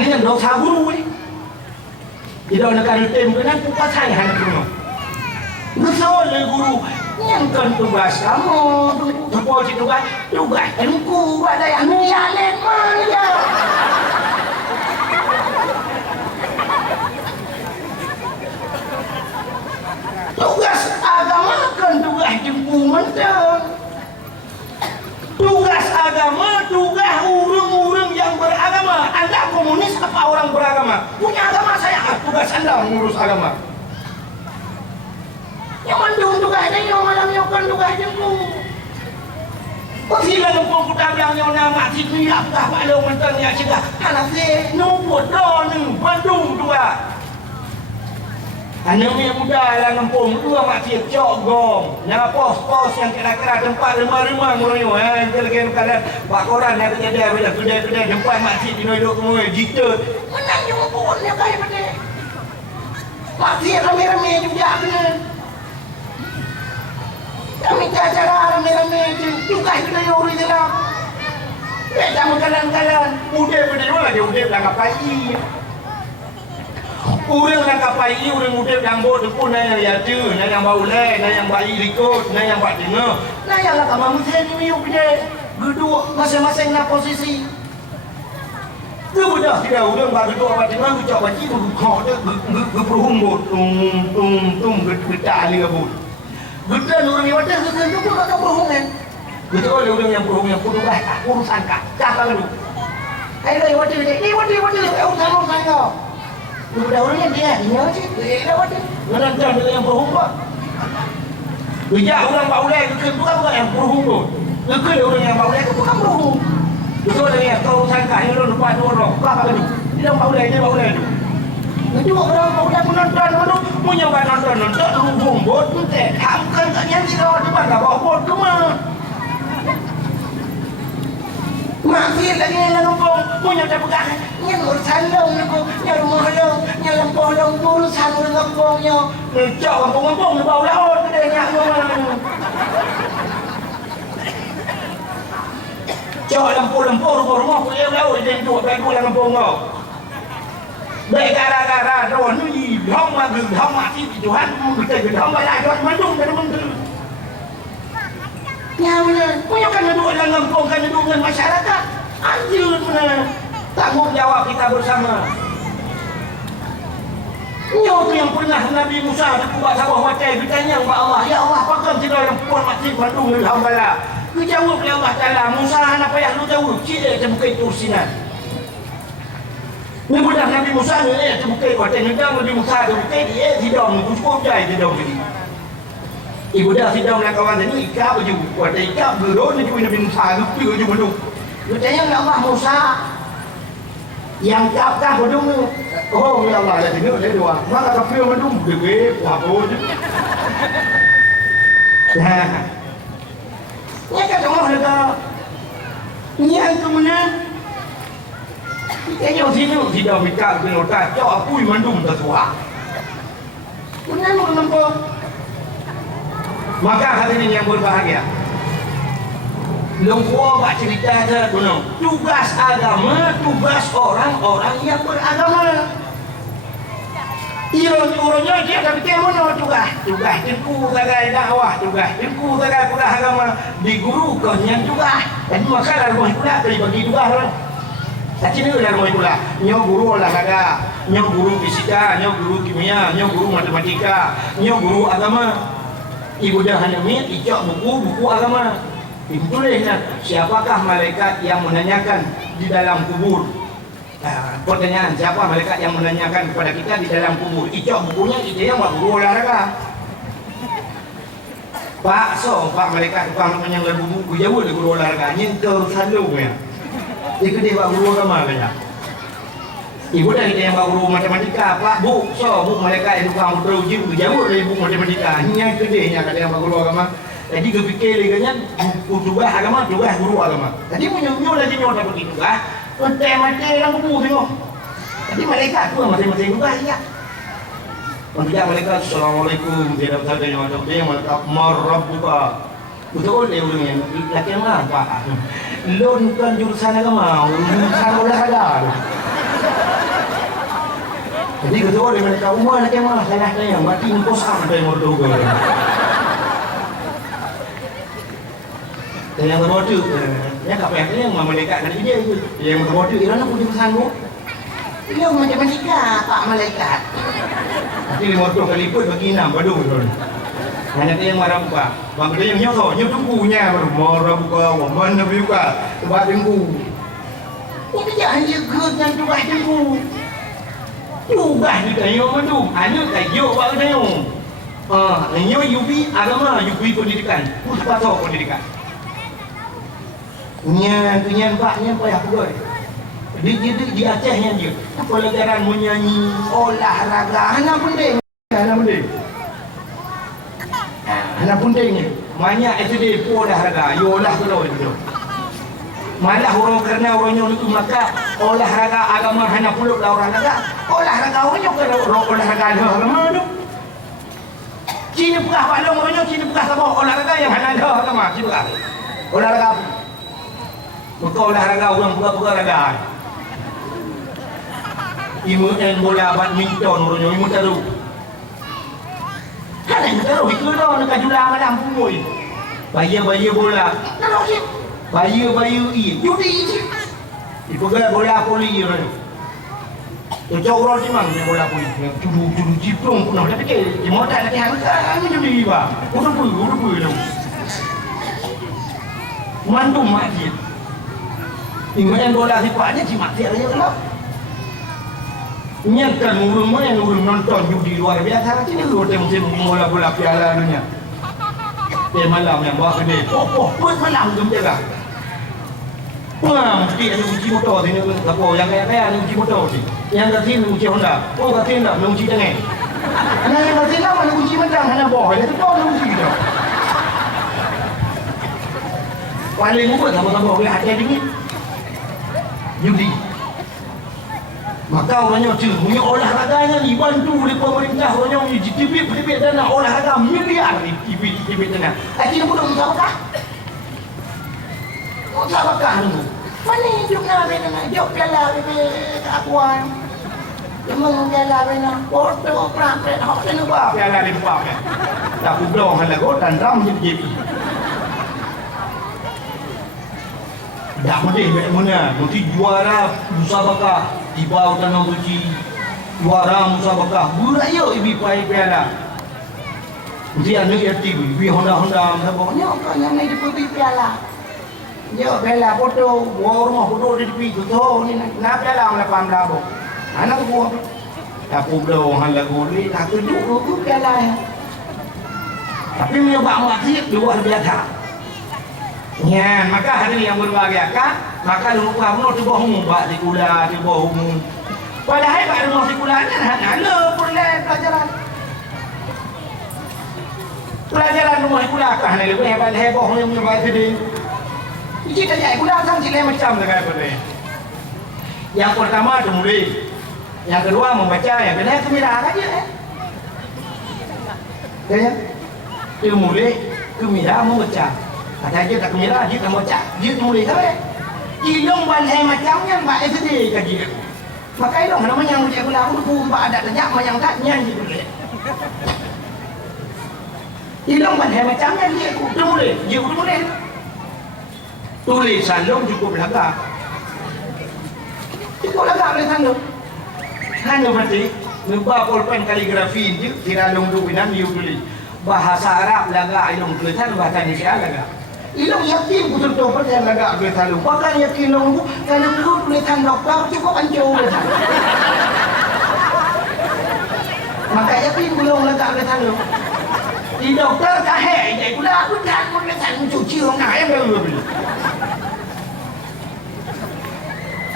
Ini kan dosa guru ni. Tidak nak ada tem kena pupas saya hanya kurno. Betul guru. Yang kan tugas kamu, tugas engkau ada yang nyalen mana? Tugas agama kan tugas jemput mentang. Tugas agama, tugas urung-urung yang beragama. Anda komunis apa orang beragama? Punya agama saya, tugas Anda mengurus agama. Yang mandung tugas dia, yang malam yang kan tugas jemput. Kau sila ngepung kuda bilangnya nama sini apa balong mentangnya cegah hanase numput don Bandung dua. Hanya muda lah ngepung dua masjid cok gong. Yang pos-pos yang kira-kira tempat rumah-rumah ngoyo kita lagi kalian buat koran yang terjadi bila kedai-kedai tempat masjid di hidup semua jita. Menang yang ngepung dia kaya pada. Masjid rame-rame juga benar. Kami cara rame-rame juga kita yang original. Beda makanan-kanan. Udah benar lah dia udah langkah pagi. Orang langkah pagi, orang udah dambut pun na yang tu, na yang bau le, na yang bayi rikut, na yang buat dengar. Na yang langkah manusia ni yuk dia. Duduk masing-masing na posisi. Tu budak tidak orang bagi dua buat dengar, ucap baci berkau tu berperumbut, tum getar ali kabut. Getar orang ni wadah getar tu pun tak berhubung kan. Betul oleh orang yang berhubung yang kudu urusan kah, cakap lalu. Ayo wadah ni, urusan kau. Udah orangnya dia aja, dia wadah. Menantang dengan yang berhubung. Bijak orang baulai ke bukan yang berhubung. Ke orang yang baulai ke bukan berhubung. Betul oleh yang kau urusan kah, yang lupa dua orang. Apa tu? Dia baulai tu. Itu orang baulai menonton, punya nonton berhubung bot tu teh. Hamkan tak nyanyi dah di mana bawa bot tu mah. Masih lagi yang ngomong punya pegang yang urusan dong aku yang rumah dong yang lempong dong urusan orang ngomongnya jauh ngomong di bawah laut kedai nyak ngomong jauh lempong rumah aku yang laut dan dua baik yang ngomong kau baik gara-gara ron ni hong mati Tuhan kita hong balai Tuhan mandung dari menteri nyawanya, punya kan duduk dalam ngempong, kan duduk dengan masyarakat. Anjir benar. Tanggung jawab kita bersama. Nyo tu yang pernah Nabi Musa berkuat sawah watai bertanya kepada Allah, ya Allah, apakah tidak yang puan masjid Bandung ni alhamdulillah. Ku jawab oleh Allah Taala, Musa apa yang lu jawab? Cik dia bukan tursinan. Ni budak Nabi Musa ni bukan watai negara Nabi Musa tu bukan dia tidak cukup jai tidak jadi. Ibu dah sidang dengan kawan tadi ikat baju buat ikat gerun ni cuma Nabi Musa lupa baju bedung bertanya Allah Musa yang kapkah bedung ni oh ya Allah dah tengok dia dua maka kapil bedung gede apa je nah ni kan semua ada yang tu mana tengok sini sidang ikat kena otak cak apui bedung tak suah mana mau nampak. Maka hadirin yang berbahagia, Lengkuo bak cerita saya kuno. Tugas agama, tugas orang-orang yang beragama. Iron-ironnya dia tak fikir mana tugas tengku sebagai dakwah, tugas tengku sebagai kuliah agama di guru yang tugas. Jadi maka dalam rumah kuliah bagi tugas orang. Tak kira dalam rumah kuliah. Nyo guru olahraga, nyo guru fisika, nyo guru kimia, nyo guru matematika, nyo guru agama. Ibu dah hanya icak buku agama. Ibu tulisnya siapakah malaikat yang menanyakan di dalam kubur. Pertanyaan siapa malaikat yang menanyakan kepada kita di dalam kubur. Icak bukunya kita yang buat guru olahraga. Pak malaikat tukang yang lagu buku jauh dari guru olahraga nyentuh selalu ya. Dia buat guru agama banyak. Ibu dah kita yang buat guru matematika, Pak, Bu, mereka yang tukang teruji jauh dari buku matematika. Hanya kedainya kata yang buat guru agama. Jadi kepikir lagi kan, tugas agama, tugas guru agama. Jadi punya lagi nyo tak begitu kan? Mati dalam buku tengok. Jadi mereka tu masing-masing tugas ya. Untuk mereka Assalamualaikum, tidak saja yang ada dia mereka marabbuka. Betul dia orangnya. Laki mana Pak? Lo bukan jurusan agama, jurusan olahraga. Jadi ketua dia mereka umur lagi mana saya yang mati impos apa yang mau dogo. Yang terbodoh, ya kapal yang mereka kan dia itu. Yang terbodoh Iran aku juga sanggup. Dia matematika Pak Malaikat. Nanti 50 kali pun bagi 6 bodoh betul. Hanya dia yang marah buka. Bang dia yang nyoto, tunggunya baru marah buka, mana buka, tempat tunggu. Ini jangan jaga yang tugas tunggu. Tugas ni kayu madu, hanya kayu buat kayu. Ini UB agama, UB pendidikan, pusat pendidikan. Nyan paknya payah pegoi. Di Acehnya dia. Pelajaran menyanyi, olahraga, hana penting. Hana pentingnya. Banyak SD olahraga, yolah tu. Malah orang kerana orangnya itu maka olahraga agama hana puluk lah olahraga orangnya ke olahraga agama tu. Cina pegah Pak Long orangnya Cina pegah sama olahraga yang hana ada agama Cina pegah. Olahraga apa? Bukan olahraga orang pegah raga. Imu bola badminton orangnya imu taruh. Kan yang taruh itu dah nak jual malam pun. Bayar bola. Taruh sih. Bayu judi je. Dipegang bola poli orang. Tu orang di mana bola poli? Cudu ciprung pun nak fikir. Di motor nak hang judi ba. Udah pui tu. Mantu mati. Ingin bola si paknya si mati aja lah. Nyangkan urung nonton judi luar biasa. Sini lu tengok bola piala dunia. Malam yang bawa kedai. Buat malam tu jaga. Wah, mesti ada uji motor sini. Apa yang kaya ada uji motor sini. Yang kata uji Honda. Oh kata nak uji tengah. Anak yang kata nak mana uji macam hana boh. Itu kau uji dah. Paling muka sama-sama boleh hati dingin. Judi. Maka orangnya punya olahraganya dibantu oleh pemerintah. Orangnya punya TV dana olahraga miliar di TV dana. Akhirnya pun musabakah. Musabakah tu. Mana hidup nak bina? Hidup piala bina akuan. Memang piala bina. Porto prampet. Hak ni lupa piala ni lupa. Tak kubro hal lagu dan ram jadi. Dah mesti mana? Nanti juara musabakah di bawah tanah suci. Juara musabakah. Buraya ibi pai piala. Nanti anu RTB, ibi Honda pokoknya yang ni di piala. Yo piala foto, rumah foto di tepi tu ni nak piala mana pam anak gua. Tak kubro hal lagu ni tak tunjuk piala. Tapi dia buat maksiat luar biasa. Ya, maka hari yang berbahagia kan, maka lupa pun tu bohong buat sekolah, tu bohong. Padahal kat rumah sekolah ni ada pelajaran. Pelajaran rumah sekolah kan ni lebih heboh ni punya bahasa dia. Ini tak jadi sekolah sang cilai macam dekat apa ni. Yang pertama tu mulai, yang kedua membaca, yang ketiga kemira aja. Ya, tu mulai kemira membaca. Kata dia tak kemira, dia tak baca. Dia mulai sampai. Ilong balai macamnya Mbak SD ke dia. Maka ilong namanya yang ujian gula aku Mbak ada tanya yang tak nyanyi boleh. Ilong balai macamnya dia mulai. Tulisan long cukup lagak. Cukup lagak boleh sandung. Hanya berarti nubah pulpen kaligrafi dia tiralong duwinan dia tulis. Bahasa Arab lagak ilong tulisan bahasa Indonesia lagak. Ilong yakin betul-betul percaya lagak boleh selalu. Bahkan yakin ilong kalau perlu tulisan doktor cukup hancur boleh selalu. Maka yakin ilong lagak boleh selalu. Di doktor kahek jadi pula aku tak boleh selalu cuci orang nak yang baru.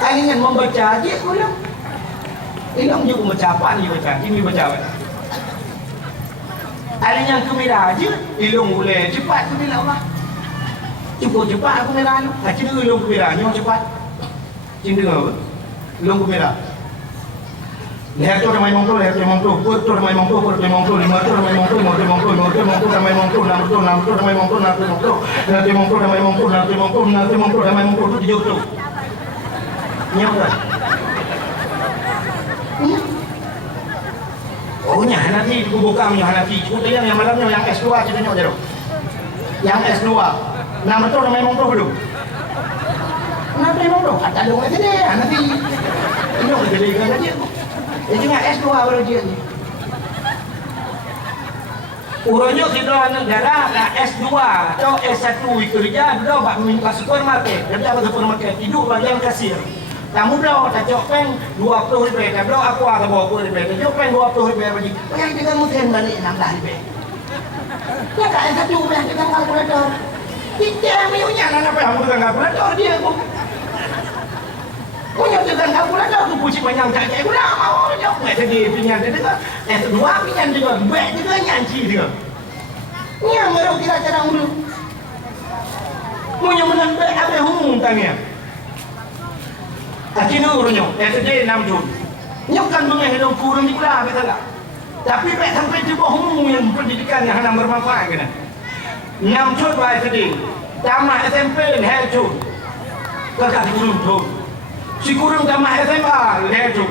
Kalian membaca aja ilong. Ilong juga membaca apa ni baca? Ini baca apa? Kalian yang kemira aja ilong boleh cepat kemira Allah. Cukup cepat aku merah tu. Cina long merah ni orang cepat. Cina apa? Long merah. Leher tu ramai mongko, leher tu mongko, perut tu ramai mongko, perut tu mongko, lima tu ramai mongko, lima tu mongko, lima tu ramai mongko, enam tu ramai mongko, enam tu mongko, enam tu mongko ramai mongko, enam tu mongko, enam tu mongko ramai mongko tu tujuh tu. Ni apa? Oh nya nanti aku buka punya nanti. Cuba yang malamnya yang S2 ceritanya je. Yang S2. Nah betul namanya mongko belum? Namanya mongko. Ada orang sini. Nanti ini orang jadi kan aja. Jadi nggak S2 baru dia ni. Urangnya kita negara nak S2 atau S1 kerja dah buat minta supermarket. Kerja pada supermarket tidur bagian kasir. Kamu dah tak cok peng 20 ribu. Kalau aku ada bawa 20 ribu. Cok peng 20 ribu bagi. Yang kita mungkin balik 16 ribu. Ya kan S1 yang kita kalkulator. Kita punya anak apa yang bukan kalkulator dia pun. Punya dengan kalkulator aku puji panjang tak kayak pula. Oh, jauh nggak sedih pinjam dia dengar. Kedua pinjam juga, baik juga nyanyi dia. Yang baru kita cadang dulu. Punya menang baik apa yang humum tanya. Akhirnya urunnya, sedih 6 Jun. Nyokkan bunga hidung kurang di pula betul tak? Tapi baik sampai di bawah humum yang pendidikan yang hendak bermanfaat kena. 6 Jun baik sedih. Tamat SMP hal Jun. Kakak kurung Jun. Si kurung tamat SMA hal Jun.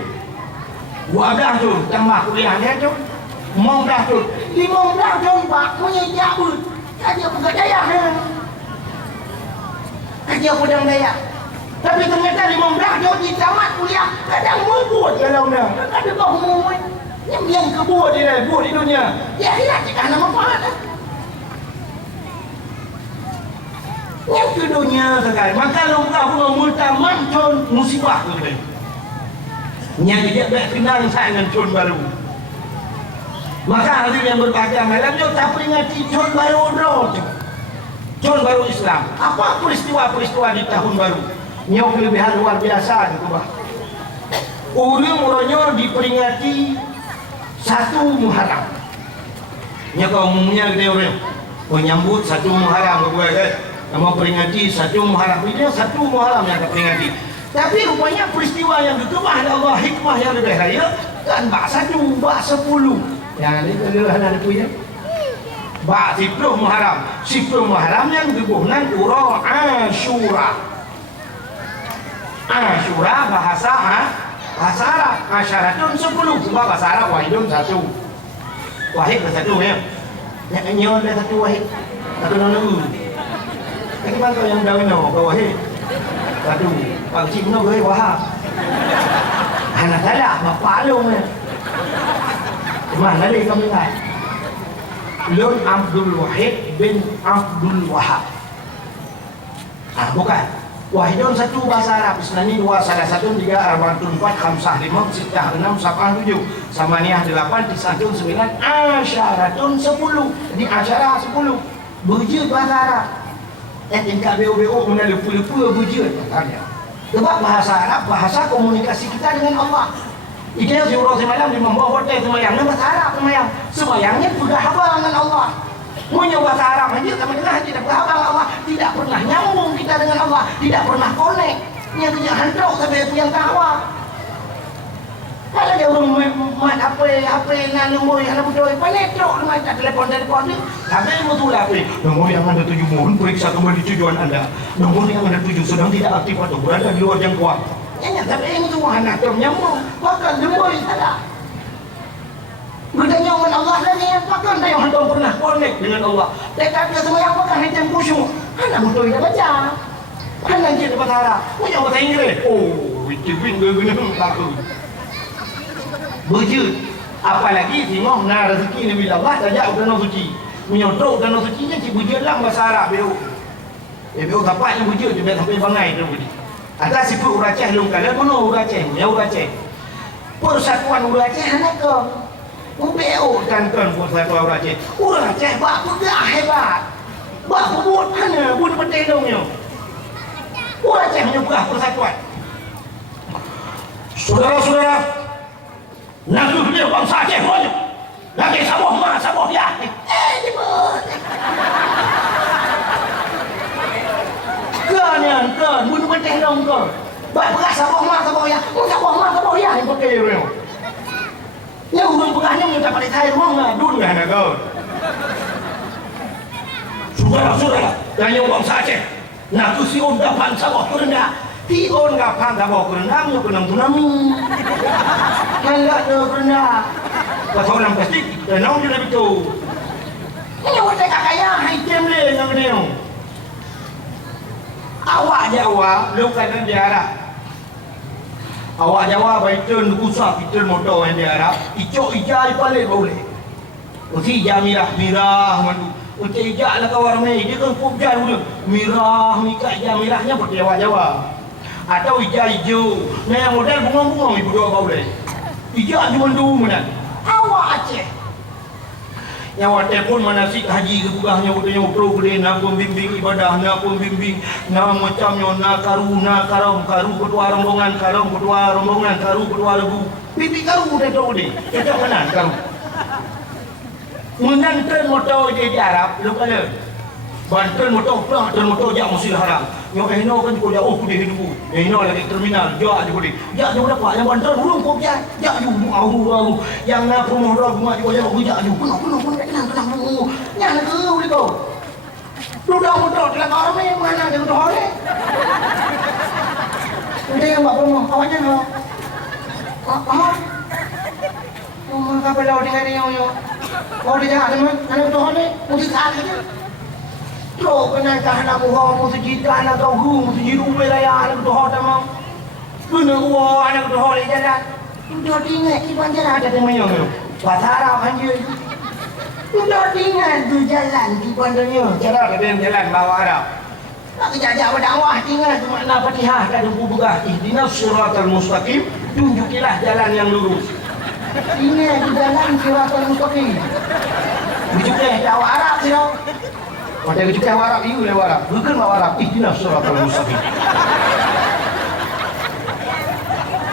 Wadah Jun tamat kuliah hal Jun. Mau dah Jun. 15 Jun pak punya jabut. Kajian bukan daya kan? Kajian budang daya. Tapi ternyata 15 Jun di tamat kuliah kadang membut kalau nak. Ada kau humum yang kebut dia buat di dunia. Ya akhirat cakap nama manfaat. Yang keduanya sekali. Maka longkah bunga multaman Jun musibah tu dia. Yang dia tak kenal saya dengan Jun baru. Maka hadir yang berbahagia malam ni tak peringati Jun baru roh. Jun baru Islam. Apa peristiwa-peristiwa di tahun baru? Nyok kelebihan luar biasa itu bah. Orang-orangnya diperingati 1 Muharram. Nyok umumnya gede orang menyambut 1 Muharram berbuat kan. Nama peringati 1 Muharram. Ini 1 Muharram yang peringati. Tapi rupanya peristiwa yang ditubah oleh Allah hikmah yang lebih raya kan bak 1, bak 10. Yang ini adalah ada punya. Bak 10 Muharram. 10 Muharram yang dibuhnan Ura Ashura. Ashura bahasa Arab. Asyaratun 10. Sebab bahasa Arab wahidun 1. Wahid ke 1 ya. Yang nyawa ada 1 wahid. 1 nonu. Tapi kalau yang dah no ke wahid. 1. Pak cik no ke wahab. Anak salah bapak long ni. Mana lagi kami lihat? Lun Abdul Wahid bin Abdul Wahab. Bukan. Wahidun 1 bahasa Arab. Isnani 2 salah 1 3 4 5 6 6 7 Samaniyah 8 9 9 Asyaratun 10. Ini asyarah 10. Berjud bahasa Arab. Tingkat BO-BO mana lepu-lepu berjud katanya. Sebab bahasa Arab bahasa komunikasi kita dengan Allah. Ikan surau semayang di membawa hotel semayang. Nama bahasa Arab semayang. Semayangnya sudah hafal dengan Allah. Punya bahasa Arab saja sama dengan tidak berhafal Allah. Tidak pernah nyambung kita dengan Allah. Tidak pernah connect. Yang tidak hantar sampai yang tawa. Kalau dia orang mat apa nak nombor yang nak betul. Panetrok macam telefon ni. Tapi betul apa? Nombor yang anda tuju mohon periksa kembali tujuan anda. Nombor yang anda tuju sedang tidak aktif atau berada di luar jangkauan. Ya, tapi ini semua anak nyambung. Bahkan nombor salah. Bertanya dengan Allah lagi yang pakai dia yang hendak pernah connect dengan Allah. Dekat dia semua yang pakai hitam khusyuk. Anak betul dia baca. Anak dia bahasa Arab. Punya bahasa Inggeris. Oh, itu guna takut. Berjud. Apalagi tengok nak rezeki Nabi Allah tajak danau suci. Menyodok danau suci nya cik berjud lah bahasa Arab dia. Dia dapat yang berjud dia sampai bangai tu budi. Atas sifat Uraceh long kala mana Uraceh? Ya Uraceh. Persatuan Uraceh anak ke UBO kan persatuan Uraceh. Uraceh bak pegah hebat. Bak buat mana buat petendongnya. Uraceh hanya pegah persatuan. Saudara-saudara, nak dia bangsa Aceh pun. Lagi Sabah mah Sabah ya. Jebut. Kan, bunuh peteng dong kau. Baik pegas Sabah mah Sabah ya. Sabah ya yang pakai reo. Yang urang pegahnya minta pada saya rumah ngadun kan kau. Saudara-saudara, yang bangsa Aceh. Nak siun dapat Sabah rendah. Tion kapan Sabah rendah nya kenang tsunami. Nggak ada rendah. Pasal orang plastik, tenang je lebih tu. Ini orang tak kaya, item le yang ni. Awak Jawa, lukan di Arab. Awak Jawa baitun usah kita motor yang di Arab. Icok ijai paling boleh. Usi jamirah mirah madu. Uci ijak lah kawar mai dia kan kubjan dulu. Mirah mikat jamirahnya pakai awak Jawa. Atau ijai hijau. Nah yang model bunga-bunga ibu doa boleh. Ijak cuma dulu mana. Awak Aceh nyawa telefon manasik haji ke bugahnya udahnya program nak pembimbing ibadah nak pembimbing nak macamnya nak karum kedua rombongan karu kedua lagu bibi karu udah tahu deh kita mana karu menanten motor di Arab lu kan Banten motor pulang dan motor jak Masjidil Haram. Yang eno kan ko jauh ku di hidup. Eno lagi terminal jak je boleh. Jak je dapat yang Banten belum kau jak. Jak ju au. Yang nak rumah dah rumah juga jak ju. Penuh tenang. Yang nak ke boleh kau. Lu dah motor dalam orang ni mana dia motor ni. Dia yang buat rumah awaknya no. Oh, apa lau dengan dia yo. Kau dia ada mana motor ni? Mesti kali je. Terus kena kahana muha musuh jita anak kau musuh jiru wilayah anak tu hot amang. Kena uah anak tu hot jalan. Udah tinggal iban jalan ada temanya. Pasara anjir. Udah tinggal tu jalan di bandanya. Jalan ada jalan bawa Arab. Nak kejajak berdakwah tinggal tu makna Fatihah dan bubuh ihdinas siratal mustaqim, tunjukilah jalan yang lurus. Tinggal di jalan siratal mustaqim. Tunjukilah dakwah Arab sirau. Pada kejukan warap itu lewat warap. Bukan warap. Ihdinas siratal mustaqim.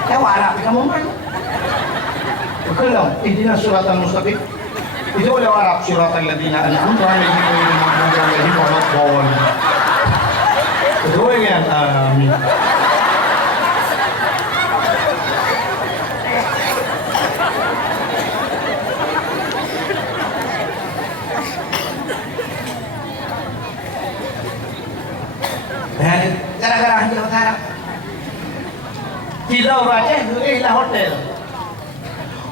Warap kamu mana? Bukan dong. Ihdinas siratal mustaqim. Itu oleh warap siratal ladzina an'amta 'alaihim ghairil maghdubi 'alaihim waladdallin. Itu yang amin. Gara-gara hanya utara di Laut Aceh lah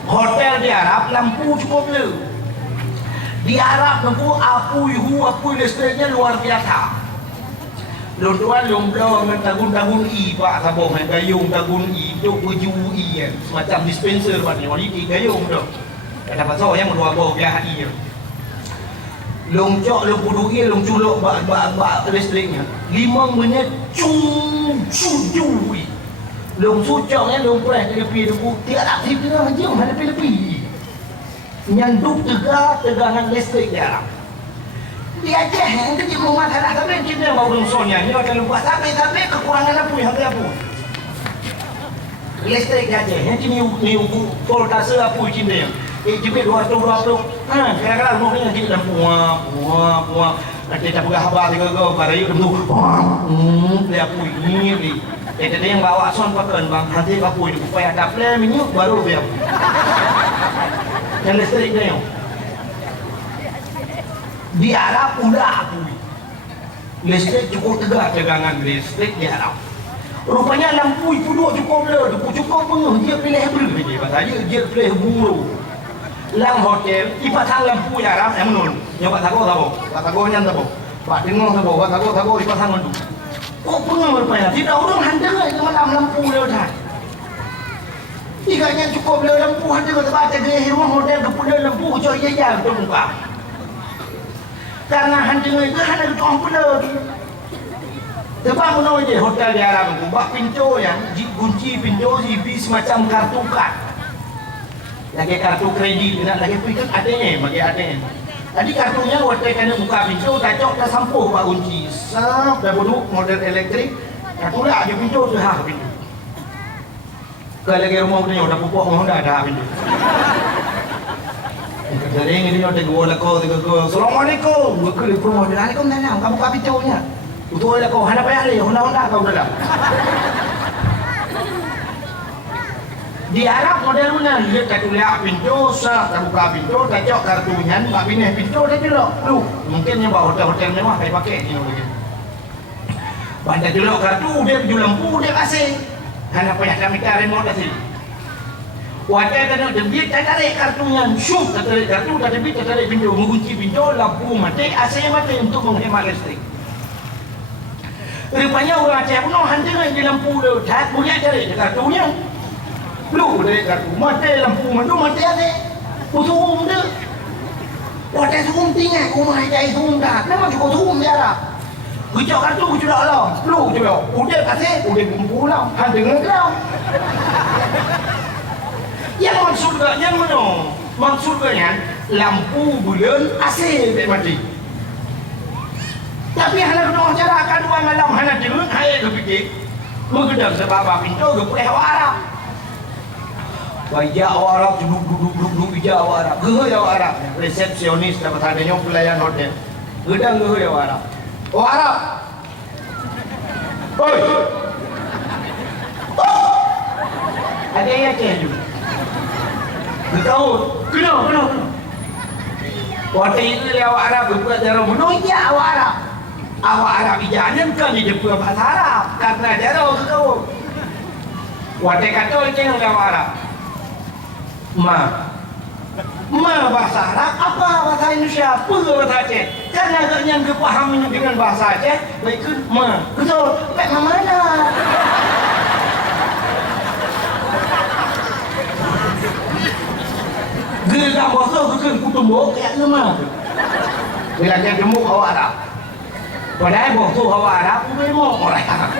hotel di Arab lampu cukup blue di Arab lampu apu listriknya luar biasa lontuan lomblo dengan tagun pak sabong gayung tagun itu baju semacam dispenser pada ni gayung tu dapat so yang dua bau biah long cok long pudui long culuk bak listriknya 5 minit cui long sucoknya long press tepi tu tiada aktif dia macam mana tepi nyanduk tegangan listrik dia dia aja yang kecil rumah tanah tapi kita mau sonya ni kalau buat tapi kekurangan apa yang ada apa listrik dia aja yang ni voltase apa cina jepit 220 kadang-kadang rumahnya kita puang nanti tak pegah habar juga kau pada yuk tu dia pui ni dia yang bawa son pakai bang nanti kau pui supaya ada plan minyak baru dia yang listrik dia di Arab udah pui listrik cukup tegak tegangan listrik di Arab rupanya lampu itu cukup penuh dia pilih beri dia pilih buru lang hotel ipasang lampu ya Arab yang menurun yang batago nyan tabo pak dengar tabo batago ipasang mandu kok pengen berpaya tidak orang handal itu malam lampu dia dah iganya cukup le lampu handal ke baca di rumah hotel ke pun lampu coy jajal tu muka karena handal itu handal tu ampun Depan mana je hotel di Arab tu bak pintu yang kunci pintu semacam kartu kad lagi kartu kredit nak lagi pergi kan ATM bagi ATM tadi kartunya waktu kena buka pintu kacok dah sampuh pak kunci sap dah bodoh model elektrik kartu lah je pintu tu pintu ke lagi rumah punya dah pupuk mau dah ada pintu sering ini ada gua lako assalamualaikum gua ke rumah dia Waalaikumsalam kamu buka pintunya betul lako hana payah le honda kau dalam di Arab model mana dia tak lihat pintu sah tak buka pintu tak cok kartunya tak pindah pintu dah jelok lu mungkin yang bawa hotel mewah kayak pakai ni mungkin pada jelok kartu dia baju lampu dia kasih hanya payah kami ke remote kasih wadah kena dia tak tarik kartunya syuk tak tarik kartu tak tarik pintu mengunci pintu lampu mati AC mati untuk menghemat listrik rupanya orang Aceh pun hantar di lampu dia tak punya tarik kartunya lu deh kartu mati lampu mandu mati ada usum dia wadah sum tinggal rumah jai sum dah memang cukup sum dia lah kecok kartu kecok lah lu coba udah kasih udah kumpul lah hantar lah yang maksudnya mana maksudnya lampu bulan asyik tak mati. Tapi hana kena cara akan dua malam hana tidur, hai ke fikir. Menggedam sebab apa pintu ke boleh awak Arab. Wajah awak Arab duduk ijak awak Arab. Geh awak Arab. Resepsionis dapat adanya pelayan hotel. Gedang geh awak Arab. Awak Arab. Oi. Oh. Ada yang ceh juga. Tahu? Kena. Waktu itu awak Arab berbuat cara menunjuk awak Arab. Awak Arab ijanan kan di depan bahasa Arab. Karena jauh ke kau. Waktu kata orang awak Arab. Ma bahasa Arab apa bahasa Indonesia? Apa bahasa Aceh? Karena yang kepahaminya dengan bahasa Aceh, baik ke ma. Betul. Baik mana? Gerak bahasa bukan kutumbuk kayak nama. Bila dia temu awak Arab. Padahal bahasa awak Arab bukan mau orang.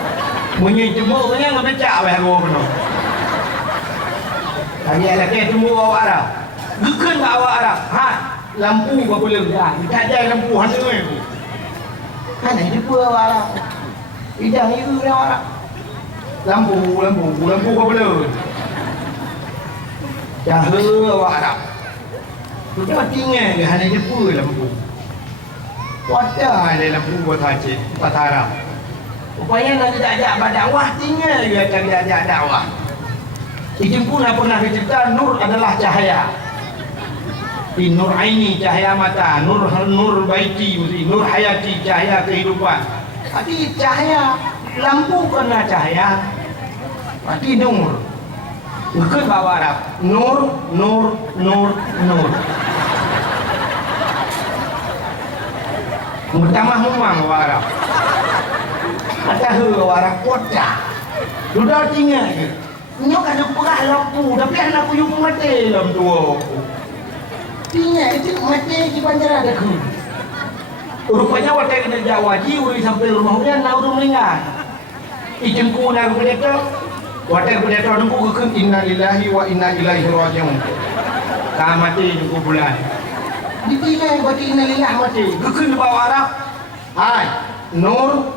Bunyi temu punya nggak becak awak gua benar. Lagi ada dia temu awak Arab. Bukan awak Arab. Ha, lampu apa boleh dah. Kita ada lampu hanya ni. Kan ini pun awak Arab. Idang itu awak Arab. Lampu apa boleh. Cahaya awak Arab. Sudah tinggal hanya jepul lampu. Wadah ada lampu buat haji, buat Arab. Rupanya nak ajak dakwah tinggal dia cari ajak dakwah. Ijin pun pernah dicerita nur adalah cahaya. Nur aini cahaya mata, nur baiti, nur hayati cahaya kehidupan. Tapi cahaya lampu kena cahaya. Berarti nur. Bukan bawa Arab. Nur. Mutamah memang bawa Arab. Ada bawa Arab kota. Sudah tinggal ke. Nyok ada perah lampu. Tapi anak aku yang mati dalam tua. Tinggal itu mati di bandar ada ke. Rupanya waktu kita Jawa Jiwi sampai rumah hujan nak urung meninggal. Ijengku nak pendeta. Waktu pendeta nunggu ke inna lillahi wa inna ilaihi raji'un. Tak mati nunggu bulan. Ditinggal berarti inna lillahi mati. Gekun bawa Arab. Hai, nur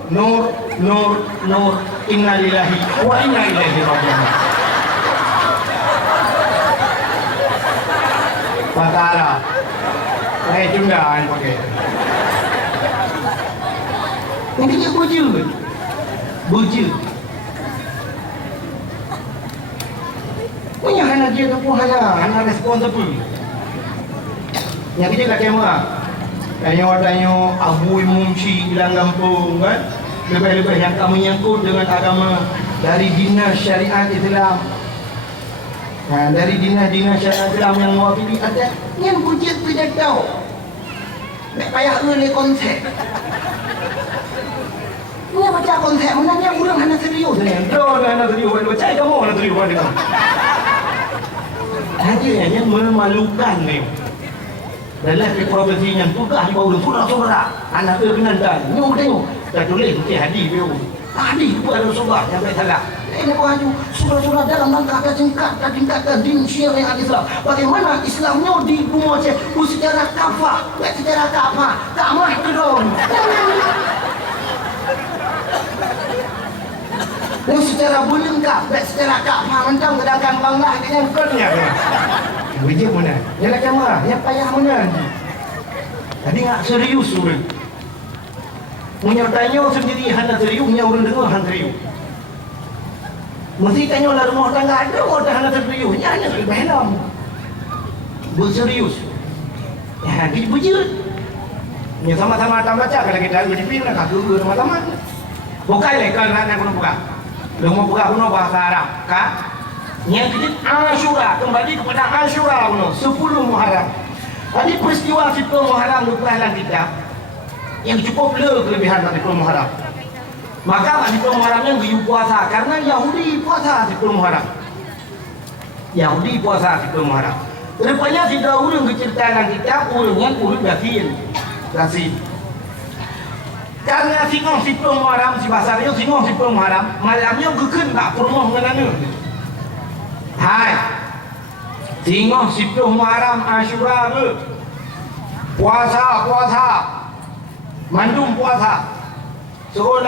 inna lillahi wa inna ilaihi raji'un. Bahasa Arab. Saya cunggaan pakai. Intinya buju. Punya anak dia tu pun hanya respon apa? Yang kita kat kamera. Tanya abu mumsi bilang kampung kan. Lebih-lebih yang kamu menyangkut dengan agama dari dinas syariat Islam. Dari dinas syariat Islam yang mewakili ada yang bujit tidak tahu. Tak payah ni konsep. Ni baca konsep mana yang orang hanya serius ni. Hanya serius baca kamu hanya serius baca. Hanya memalukan ni. Dalam profesinya tugas baru surah anak kena dan tengok dah tulis ke hadis dia. Hadis pun ada surah yang tak salah. Ini pun ada surah-surah dalam rangka tingkatkan din syariat Islam. Bagaimana Islamnya di rumah secara kafah, secara kafah, tak mah kedong. Dan secara bulengkap, secara kafah mentang kedangkan banglah dengan kerja. Wajib mana? Jalan kamera, yang payah mana? Tadi tak serius orang. Menyertanya sendiri hanya serius, punya orang dengar hanya serius. Mesti tanya lah rumah tangga ada orang hanya serius, hanya lebih helm. Berserius. Ya, kita bujur. Ya sama-sama tak baca kalau kita ada di pilihan kaki sama-sama. Bukan lekan nak guna buka. Lu mau buka guna bahasa Arab, kah? Yang ketiga Asyura, kembali kepada Asyura 10 Muharram. Ini peristiwa 10 Muharram nukulah kita yang cukup kelebihan dari 10 Muharram. Maka 10 Muharram yang biu puasa karena Yahudi puasa 10 Muharram. Yahudi puasa 10 Muharram. Rupanya tidak urung keceritakan kita urung yang urung Yasin. Karena singong 10 Muharram si bahasa dia singong 10 Muharram malamnya kekun tak pernah mengenana. Hai. Singong 10 Muharram Asyura Puasa. Mandum puasa. Suruh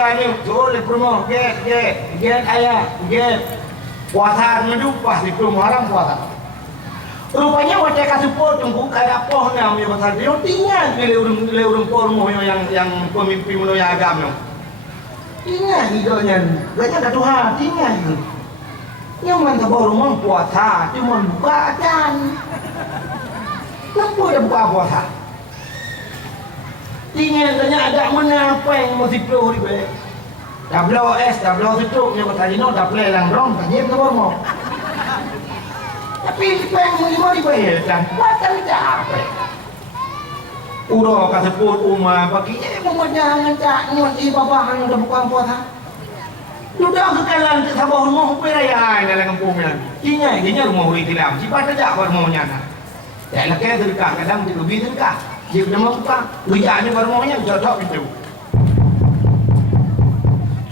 le promo, get ayah, puasa mandum pas itu orang puasa. Rupanya wajah kasupot tunggu kada poh nam yang pasal dia tinggal le urung pormo yang pemimpin mulo yang agam. Tinggal hidupnya, gak ada Tuhan, tinggal itu. Yang mana baru mau puasa, cuma badan. Kenapa dia buka puasa? Tinggal tanya ada mana apa yang mesti perlu ribe. Tablo situ yang bertanya no, tablo lang rong, tanya ke baru. Tapi peng mau ribe dan buatan apa? Uro kaseput umah bagi mau jangan cak ngerti babahan udah buka puasa. Sudah kekalan sabah rumah perayaan dalam kampungnya. Ini rumah uri tilam. Siapa saja bermaunya. Ya laki terdekat kadang lebih terdekat. Dia sudah buka. Tujuannya bermaunya jodoh itu.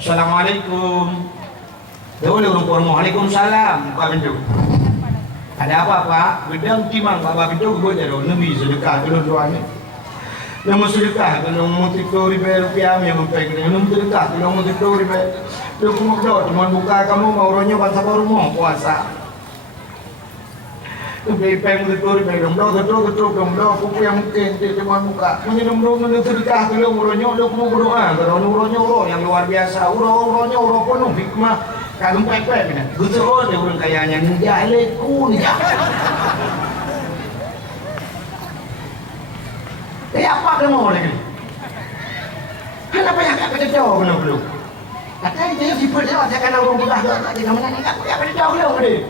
Assalamualaikum. Dulu orang Waalaikumsalam. Buka pintu. Ada apa Pak? Gedang timang Pak pintu gue jadi lebih sedekah dulu doanya. Nama sedekah kalau mau Rp30 yang mempegang nama sedekah kalau mau Rp30. Lu kumukdo, cuma buka kamu mau ronyo bangsa baru mau puasa. Lu peng Rp30 dong, kuku yang mungkin cuma buka. Minum sedekah kalau mau ronyo, lu mau berdoa, ronyo yang luar biasa. Ronyo penuh hikmah. Kagum pek-pek ni. Gusur dia orang kayanya jahilku ni. Apa kamu lagi? Kenapa yang tak kejauh belum? Katanya dia siput dia saya kena orang mudah dia mana ni tak boleh jauh dia.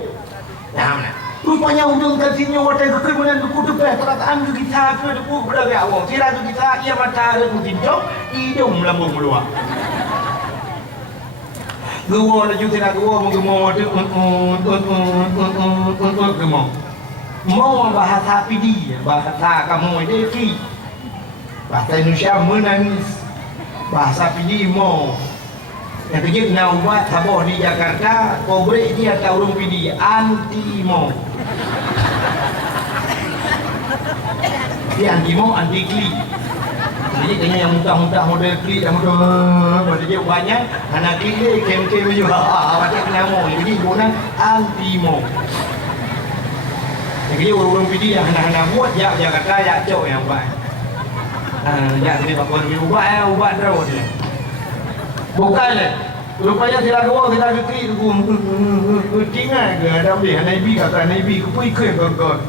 Nah mana? Rupanya ujung kasihnya wadah kekebunan kutu pe perkataan tu kita tu tu berada awak. Kira tu kita ia mata ada kutinjau hidung lambung keluar. Gua laju tidak gua mau gemuk. Mau bahasa pidi, bahasa kamu ini bahasa Indonesia menangis. Bahasa pidi mau. Yang kejut nak buat sabah di Jakarta, kobrek dia tahu urung pidi anti mau. Dia anti mau, anti kli. Jadi kayaknya yang muntah-muntah model kli, yang model dia banyak, anak kli dia kem-kem juga. Macam kena mau. Jadi guna anti mau. Yang kejut urung pidi yang anak-anak buat Jakarta ya cok yang baik. Ya ni apa pun ubat terus dia. Bukan rupanya sila kekri tu tinggal ke ada boleh Nabi kata Nabi kupui ke kau.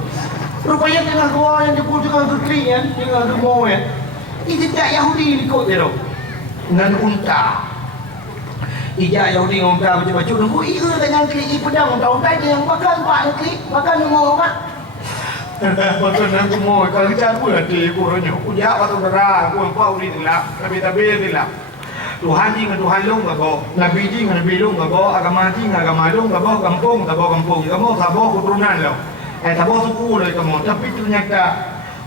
Rupanya tengah dua yang jepul tengah kekri kan tengah rumah kan. Ini tak Yahudi ikut dia tu. Dengan unta. Ijak Yahudi dengan unta baca-baca nunggu iya dengan kri pedang tahu tak dia yang makan pak kri makan rumah mak. Betul nak rumah kalau kita pun ada buranya. Ujak waktu berah aku empau di tilap tapi tilap. Tuhan ji dengan Tuhan long gabo, Nabi ji dengan Nabi long gabo, agama ji dengan agama long gabo, kampung, kamu sabo keturunan lo, sabo suku lo kamu. Tapi ternyata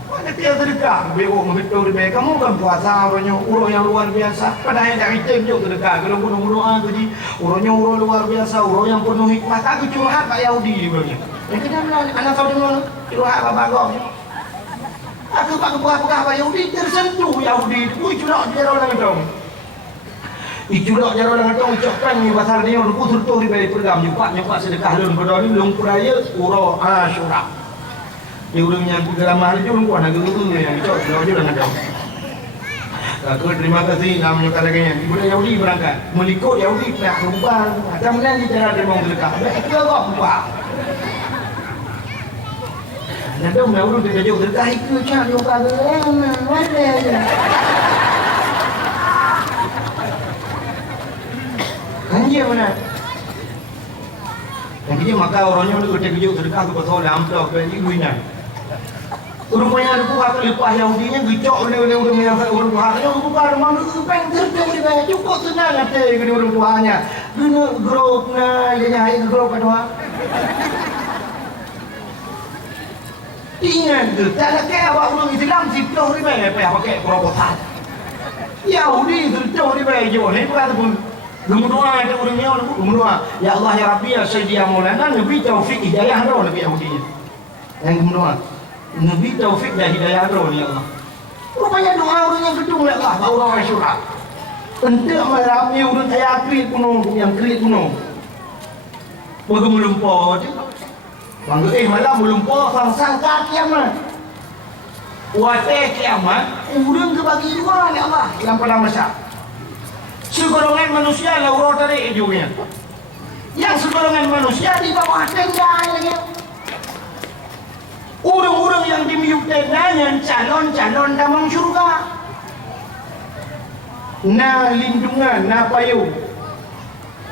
mana tiada sedekah, beo betul beo kamu kan puasa urang yang luar biasa. Padahal yang item juga sedekah, kalau gunung tu ji, urang luar biasa, urang yang penuh hikmah. Aku curhat Pak Yahudi bilangnya. Yang kita anak tahu dengan curhat apa kau? Aku pak Pak Yahudi tersentuh Yahudi, curhat dia orang itu. Ijulak jaro lang atong ucapkan ni pasal dia ruku surtu di balik program nyupak sedekah lun berdoni lung kuraya uro Asyura. Di urungnya geramah itu lung kuana guru yang cok jauh lang atong. Aku terima kasih namanya kalaganya. Ibu Yahudi berangkat melikut Yahudi nak rumpang macam mana cara dia mau sedekah. Baik ke kok buat. Nanti urung dia jauh sedekah itu cak yo kagak mana. Anjir mana? Yang dia maka orangnya itu kerja sedekah tu betul dalam tu apa ini duitnya. Rupanya ada buka lepas Yahudinya gicok oleh orang yang orang Tuhannya buka rumah itu peng terjun di bawah cukup senang ada dengan orang Tuhannya. Guna grup dia nyari grup kedua. Ingat tu, tak ada kaya awak orang Islam siploh di bawah apa pakai proposal. Yahudi terjun di bawah jauh ni bukan pun. Berdoa ada orangnya berdoa ya Allah ya Rabbi ya Sayyidi ya Maulana Nabi taufik hidayah roh Nabi Yahudi yang berdoa Nabi taufik dan hidayah roh ya Allah Rupanya doa orang yang gedung oleh Allah orang Asyura. Entah malam ni orang kaya kerit kuno, yang kerit kuno. Mereka melumpur je. Bangga malam melumpur sang-sangka kiamat. Watai kiamat, orang kebagi dua oleh Allah dalam padang mahsyar. Segolongan manusia laura tarik hidupnya. Yang segolongan manusia di bawah tenda lagi. Orang-orang yang di miuk tendanya calon-calon damang syurga. Na lindungan, na payung.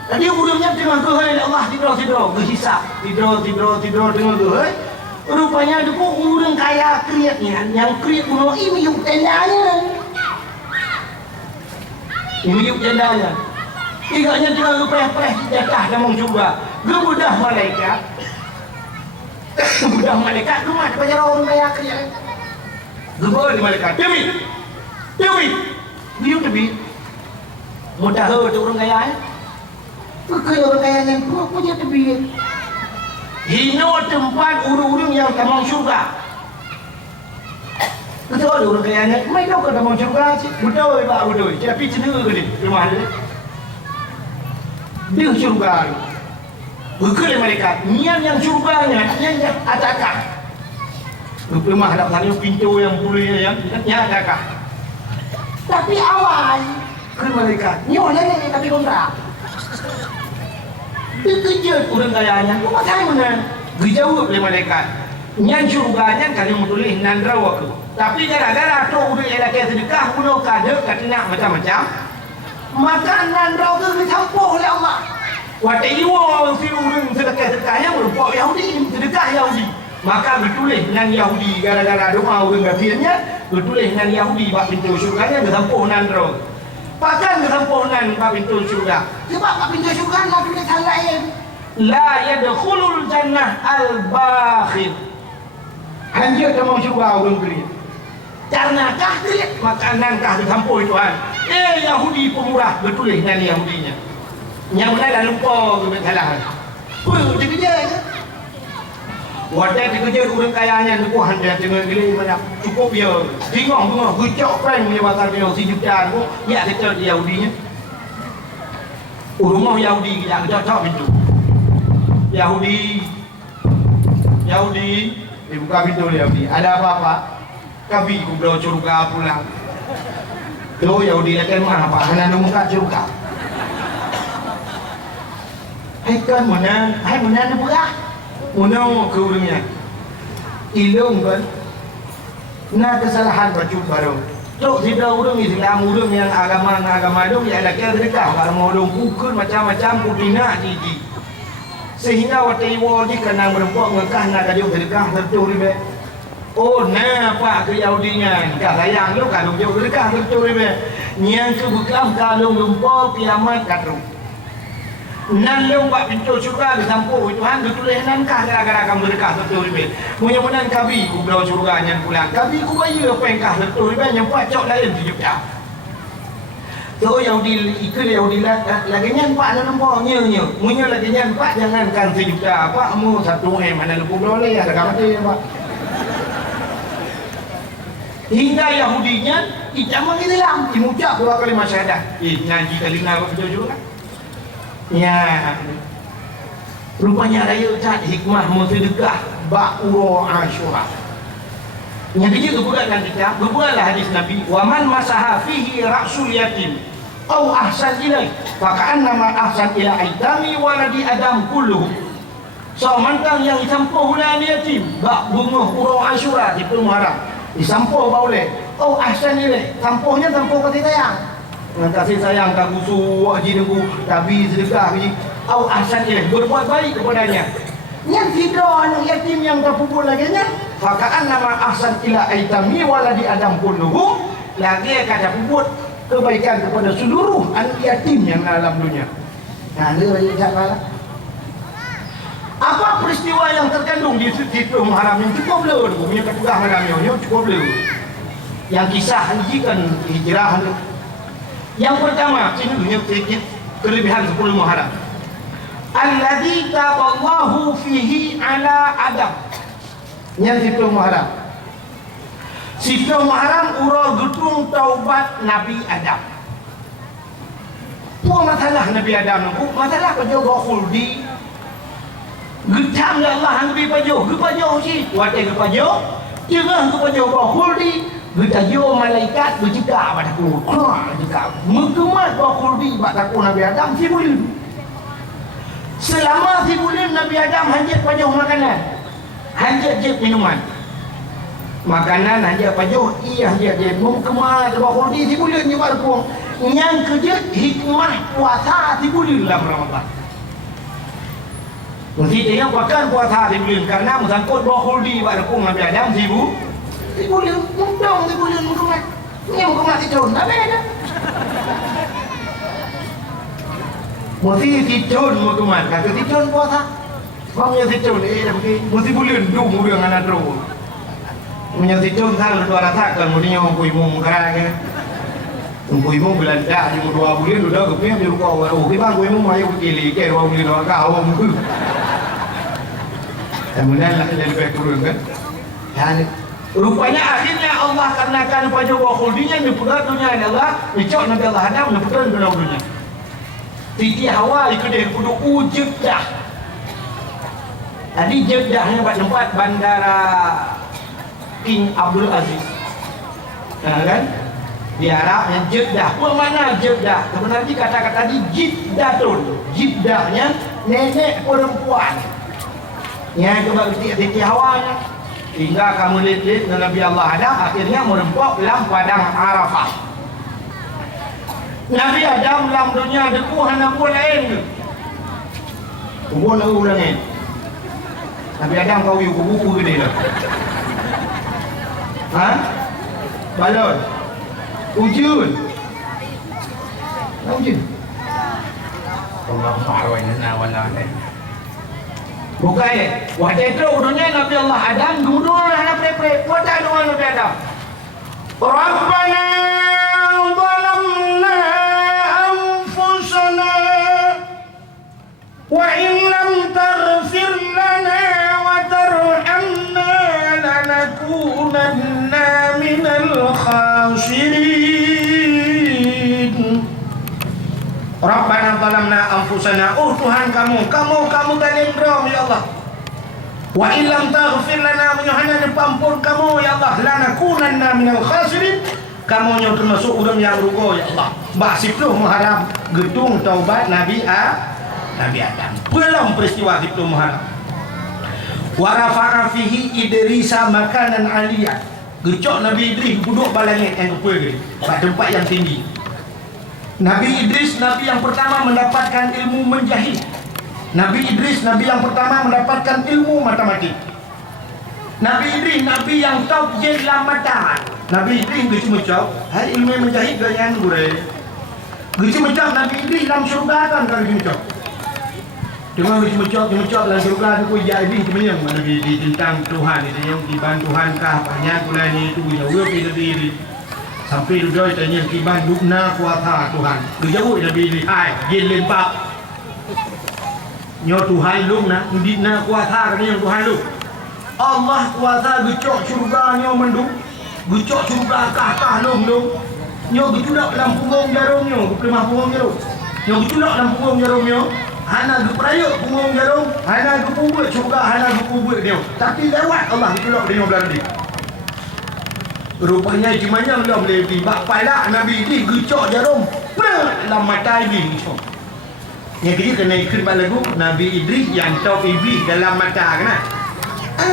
Tadi orangnya tengah kehai Allah tidur-tidur, berhisap. Tidur tengah kehai. Rupanya ada pun orang kaya kriatnya, yang kriat kuno ini miuk tendanya. Ini miuk tendanya. Igaknya tengah kepeh-peh jatah damang syurga. Gebudah malaikat. Budak malaikat rumah daripada orang kaya kerja. Gebel di malaikat. Dewi. Biu Dewi. Mudah tu orang kaya. Kekaya orang kaya yang tua punya Dewi. Hino tempat urung-urung yang tamang syurga. Betul ada orang kaya ni. Mai dah ke tamang syurga sih. Betul pak betul. Tapi cendera ke ni rumah dia. Dia syurga ni. Berkali malaikat, nian yang syurganya, nian yang adakah? Rumah ada sana pintu yang boleh yang adakah? Tapi awal ke malaikat, nian ni tapi kontrak. Dia kejut orang kayanya, kau macam mana? Dijawab oleh malaikat, nian syurganya kalau mutulih nandra waktu. Tapi gara-gara tu orang yang laki sedekah, pulau kada katinak macam-macam. Maka nandra tu dicampur oleh Allah. Watak iwa si orang sedekah-sedekah yang merupakan Yahudi, sedekah Yahudi. Maka bertulis dengan Yahudi gara-gara doa orang kafirnya, bertulis dengan Yahudi bak pintu syurga nya bersampunan terus. Bahkan bersampunan bak pintu syurga. Sebab bak pintu syurga lah tulisan lain. La yadkhulul jannah al-bakhil. Hanya dalam syurga orang kafir. Karenakah kafir makanankah disampul Tuhan. Yahudi pemurah bertulis dengan Yahudinya. Yang mana dah lupa ke salah. Dia kerja ke? Wadah dia kerja orang kayanya ni Tuhan dia tengah gila mana cukup dia. Tengok gecok prank dia pasal dia si jutaan pun dia settle di Yahudinya. Rumah Yahudi kita cocok pintu. Yahudi dia buka pintu Yahudi. Ada apa-apa? Kami kubro curga pulang. Tu Yahudi akan apa? Hanya muka curga. Hai kan mana dia berah mana ke orangnya ilung kan na kesalahan baju baru tok tidak orang Islam orang yang agama dong ya ada kira dekat kalau orang pukul macam-macam putina jiji sehingga watai wadi kena merempok ngekah nak kajuk sedekah tertur ribe oh nah pak ke Yahudinya tak sayang lu kalau jauh sedekah tertur ribe yang ke bekam kalau lumpur kiamat katru nan lewat pintu syurga disampur Tuhan ditulis nankah gara-gara kamu berkah betul ribe mudah-mudahan kabi ku belau syurga yang pulang kabi ku bayar apa yang kah betul ribe yang buat cok lain 7 jam so Yahudi ikut Yahudi lagi nyan pak dalam bawahnya munya lagi nyan pak jangankan 1 juta apa mu 1 M mana lu boleh ada mati pak hingga Yahudinya ijamah Islam dimucap 2 kalimat syahadah ngaji kalimah betul juga ya rupanya raya cat hikmah sedekah ba'uro Asyura yang dia kebukaan kita berbuatlah hadis Nabi wa man masaha fihi ra'sul yatim au ahsan ilaih faka'annama ahsan ila aitami waladi adam kulluh so mantang yang disampuh ulah yatim bak bunga uro Asyura di Muharram disampuh boleh au ahsan ilaih sampuhnya sampuh kasih sayang dengan kasih sayang tak gusu haji nunggu tabi sedekah ni au ahsan ilaih berbuat baik kepadanya yang tidak anak yatim yang terpukul lagi nya faka'an nama ahsan ila aitami waladi adam kulluhum lagi akan terpukul kebaikan kepada seluruh anak yatim yang dalam dunia. Nah, dia banyak cakap apa peristiwa yang terkandung di situ Muharram yang cukup blur punya ketugas Muharram yang cukup blur yang kisah hajikan hijrah. Yang pertama ini punya sedikit kelebihan 10 Muharram alladzi taballahu fihi ala Adam yang 10 Muharram 10 Muharram urau getung taubat Nabi Adam. Apa masalah Nabi Adam? Masalah pajo khuldi. Getam ya Allah Nabi pajo, gepajo si. Wate gepajo, jangan gepajo khuldi. Getajo malaikat berjega padaku. Jega. Mengkemat khuldi padaku Nabi Adam si bulan. Selama si bulan Nabi Adam hajat pajo makanan. Hajat je minuman. Makanan hajat pajo, iya hajat je. Mengkemat khuldi si bulan je padaku. Yang kerja hikmah puasa di bulan dalam Ramadan. Mesti dia bukan puasa di bulan karena musangkut khuldi pada kong Nabi Adam di bulan mudong di bulan mudah. Ini mudah tidun, tapi ada. Mesti tidun mudah, kata tidun puasa. Kamu tidun mesti bulan dua bulan anak terus. Punya tidun salah dua rasa kan mesti yang kuimu kerana. Kuimu Belanda di 2 bulan sudah keping di rumah orang. Oh, kita kuimu mayu kili ke 2 bulan orang kau mungkin. Kemudian lah lebih kurang kan. Dan rupanya akhirnya Allah karenakan pada khuldinya di perut dunia Allah, dicok Nabi Allah Adam di perut dunia. Titi Hawa itu dia kudu Jeddah. Tadi Jeddahnya tempat bandara King Abdul Aziz. Kan? Di Arabnya Jeddah. Apa mana Jeddah? Sebenarnya kata-kata di Jiddatun. Jiddahnya nenek perempuan. Yang coba Titi Hawanya. Hingga kamu lihat Nabi Allah Adam akhirnya merempok dalam padang Arafah. Nabi Adam dalam dunia deku hanya pun lain. Kubur nak ulangin. Nabi Adam kau yuk buku gede lah. Ha? Balon. Ujun. Ujun. Allah ma'arwayna wala alayhi. Bukan waktu itu dunia Nabi Allah Adam duduk anak prepre kota doa Nabi Adam. Rabbana zalamna anfusana wa in lam taghfir lana wa tarhamna lanakunanna minal khasirin. Rabbana zalamna anfusana. Oh Tuhan kamu zalim rom ya Allah. Wa illam taghfir lana menyuhana dipampun kamu ya Allah lanakunanna minal khasirin. Kamu yang termasuk orang yang rugi ya Allah. Bak 10 Muharram getung taubat Nabi Adam. Belum peristiwa 10 Muharram. Wa rafa'a fihi Idrisa makanan aliyah. Gecok Nabi Idris duduk balangit yang kepul pada tempat yang tinggi. Nabi Idris Nabi yang pertama mendapatkan ilmu menjahit. Nabi Idris Nabi yang pertama mendapatkan ilmu matematik. Nabi Idris Nabi yang top jelah mata. Nabi Idris gitu macam hai ilmu menjahit ganyan gure. Gitu macam Nabi Idris dalam syurga kan kalau gitu macam. Dengan gitu macam dalam syurga tu jadi sebenarnya Nabi Idris tentang Tuhan itu yang diban Tuhan kah banyak bulan itu jauh diri. Sampai duduk tanya kiban dukna kuasa Tuhan. Kejauh Nabi Idris hai jen lempak. Nyo Tuhan lu nak dina kuasa ni yang Tuhan lu. Allah kuasa gecok syurga nyo mendung. Gecok syurga kah lu. Nyo getudak dalam punggung jarum nyo, keplemah punggung jarum. Nyo getudak dalam punggung jarum nyo, hana geprayuk punggung jarum, hana gepubut syurga, hana gepubut dia. Tapi lewat Allah getudak dia belah dia. Rupanya cumanya Allah boleh bak palak Nabi ni gecok jarum. Dalam mata iblis. Yang kedua kena ikut lagu Nabi Idris yang tahu iblis dalam mata kena.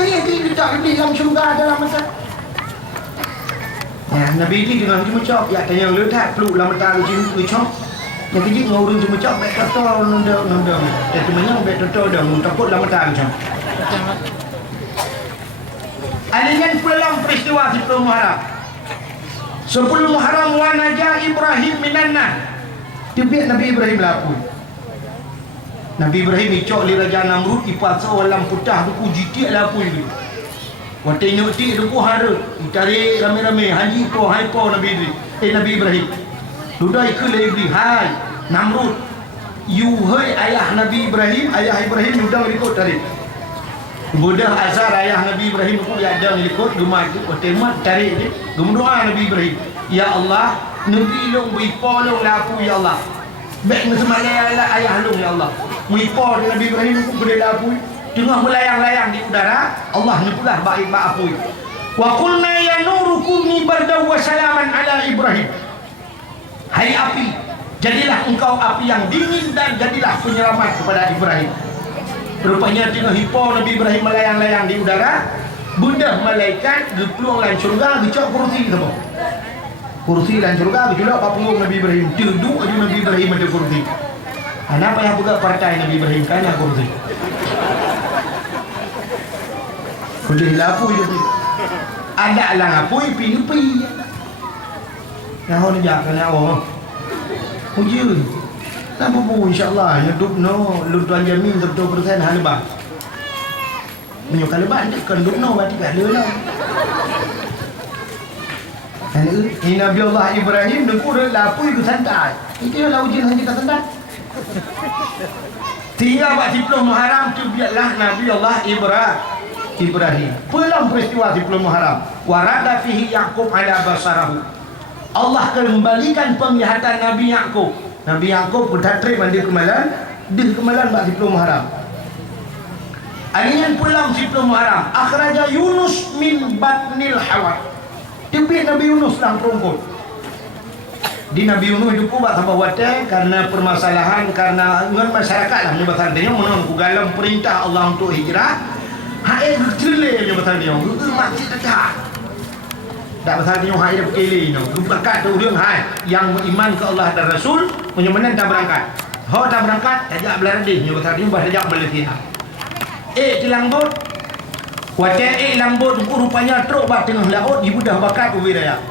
Yang kedua tak iblis dalam syurga dalam mata. Nabi Idris dengan cuma cop ya tanya letak peluk dalam mata cuma cop. Yang kedua ngurung cuma cop baik kata nonda. Dan temannya baik kata dah takut dalam mata cop. Alingan pulang peristiwa 10 Muharram. 10 Muharram wa najah Ibrahim minanna. Tiba Nabi Ibrahim lapun. Nabi Ibrahim icok li Raja Namrud ipasa walam putah tu jitik lah pun itu. Waktu nyuti tu hara, cari rame-rame haji ko hai ko Nabi Idris. Nabi Ibrahim. Sudah ikut Iblis. Hai Namrud. You hai ayah Nabi Ibrahim, ayah Ibrahim sudah ikut tadi. Budak Azhar ayah Nabi Ibrahim pun dia ada ikut gemar tu temat tarik dia berdoa Nabi Ibrahim, ya Allah Nabi long wipo long lapu ya Allah baik semalai ayah long ya Allah wipo Nabi Ibrahim pun boleh lapu tengah melayang-layang di udara Allah ni pula baik apu wa qulna ya nuru kuni bardaw wa salaman ala Ibrahim, hai api jadilah engkau api yang dingin dan jadilah penyelamat kepada Ibrahim. Rupanya tengah hipo Nabi Ibrahim melayang-layang di udara, benda malaikat gepeluang lan syurga gecok kursi tu. Kursi lan syurga gecok apa punggung Nabi Ibrahim. Duduk aja Nabi Ibrahim ada kursi. Kenapa yang buka partai Nabi Ibrahim kan kursi. Kudu lapu itu. Ada lang apoi pi. Nah hon jak kana oh. Hujur. Nama pun insyaAllah hidup no Lutuan jamin 100% halibah menyukai lebat dia kan duk no berarti tak ada lah ini Nabi Allah Ibrahim dia kurang lapui ke santai itu lah ujian yang kita santai tinggal buat 10 Muharram tu biarlah Nabi Allah Ibrahim pelang peristiwa 10 Muharram warada fihi Yaqub ala basarahu Allah kembalikan penglihatan Nabi Yaqub. Nabi Yaqub bertatrik mandi kemalan, di kemalan bak 10 Muharram. Alian pulang 10 Muharram, akhraja Yunus min batnil hawat. Tipi Nabi Yunus lang perungkut. Di Nabi Yunus itu buat tambah wadah karena permasalahan karena masyarakat lah menyebabkan dia menunggu galam perintah Allah untuk hijrah. Hai cerle menyebabkan dia, masih tak. Tak pasal dia hai dia berkeli no. Berkat tu dia hai yang beriman ke Allah dan Rasul penyemanan tak berangkat. Ho tak berangkat tajak beladih dia pasal dia tajak Malaysia. Tilang bot. Wate lambot rupanya truk bak tengah laut dibudah bakat ubidaya.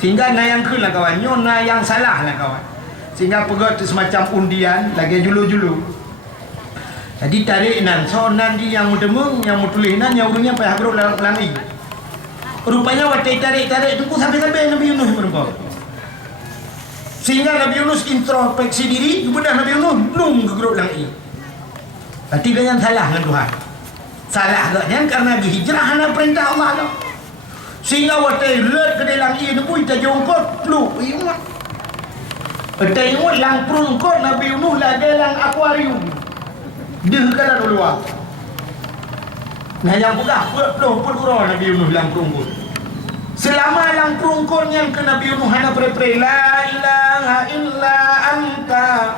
Sehingga nayang kelah kawan, nyon nayang salah lah kawan. Sehingga pegat semacam undian lagi julu-julu. Jadi tarik nan so nan di yang mudemung yang mutulis nan yang urungnya payah beruk dalam pelangi. Rupanya waktu tarik-tarik itu sampai-sampai Nabi Yunus berubah. Sehingga Nabi Yunus introspeksi diri, kemudian Nabi Yunus belum gegeruk langit. Berarti dia yang salah dengan Tuhan. Salah agaknya karena dihijrah hanya perintah Allah lah. Sehingga waktu lihat ke dalam langit itu pun kita jongkot, peluk, ingat. Kita ingat lang perungkot Nabi Yunus lah dalam akuarium. Dia kanan luar. Nah yang pegah peluk urau Nabi Yunus lang perungkot. Selama lang perungkot yang ke Nabi Yunus hanya pre-pre la ilaha illa anta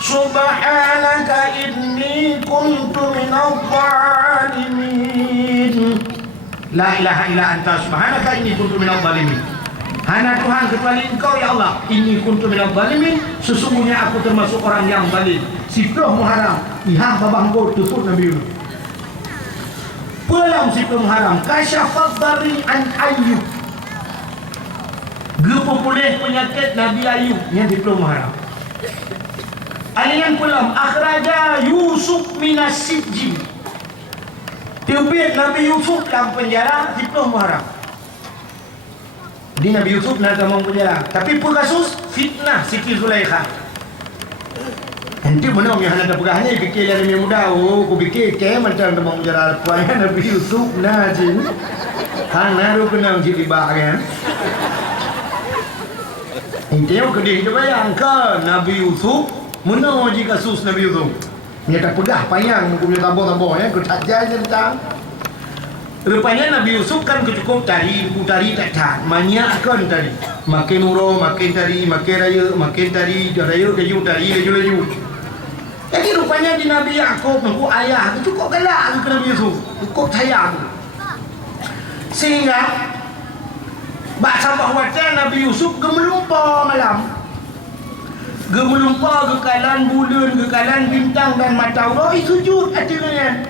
subhanaka inni kuntu minadh dhalimin. La ilaha illa anta subhanaka inni kuntu minadh dhalimin. Hanya Tuhan kecuali Engkau ya Allah. Inni kuntu minadh dhalimin. Sesungguhnya aku termasuk orang yang zalim. 10 Muharram ihah babangko tutup Nabi Yunus. Pulang 10 Muharram kasyafat dari an Ayyub. Gepupulih penyakit Nabi Ayub yang 10 Muharram. Alian pulang akhraja Yusuf minas sijjin. Terbit Nabi Yusuf dalam penjara 10 Muharram. Di Nabi Yusuf nak dalam penjara. Tapi pun kasus fitnah Siti Zulaikha. Nanti mana yang hendak pegahnya fikir yang lebih mudah. Oh, aku fikir ke macam dalam penjara puanya Nabi Yusuf najin. Hang naru kena jadi bahagian. Intinya kedih dia bayang ke Nabi Yusuf mana uji kasus Nabi Yusuf. Dia tak pegah payang aku punya tabur-tabur ya, aku tak jajan tentang. Rupanya Nabi Yusuf kan cukup tari tak banyak kan tadi. Makin urang, makin tari, makin raya, makin tari, raya laju tari, laju. Jadi rupanya di Nabi Yaqub aku ayah cukup galak ke Nabi Yusuf. Cukup sayang. Sehingga bak sampai wajah Nabi Yusuf gemelumpah malam. Gemelumpah gekalan bulan, gekalan bintang dan matahari sujud hatinya.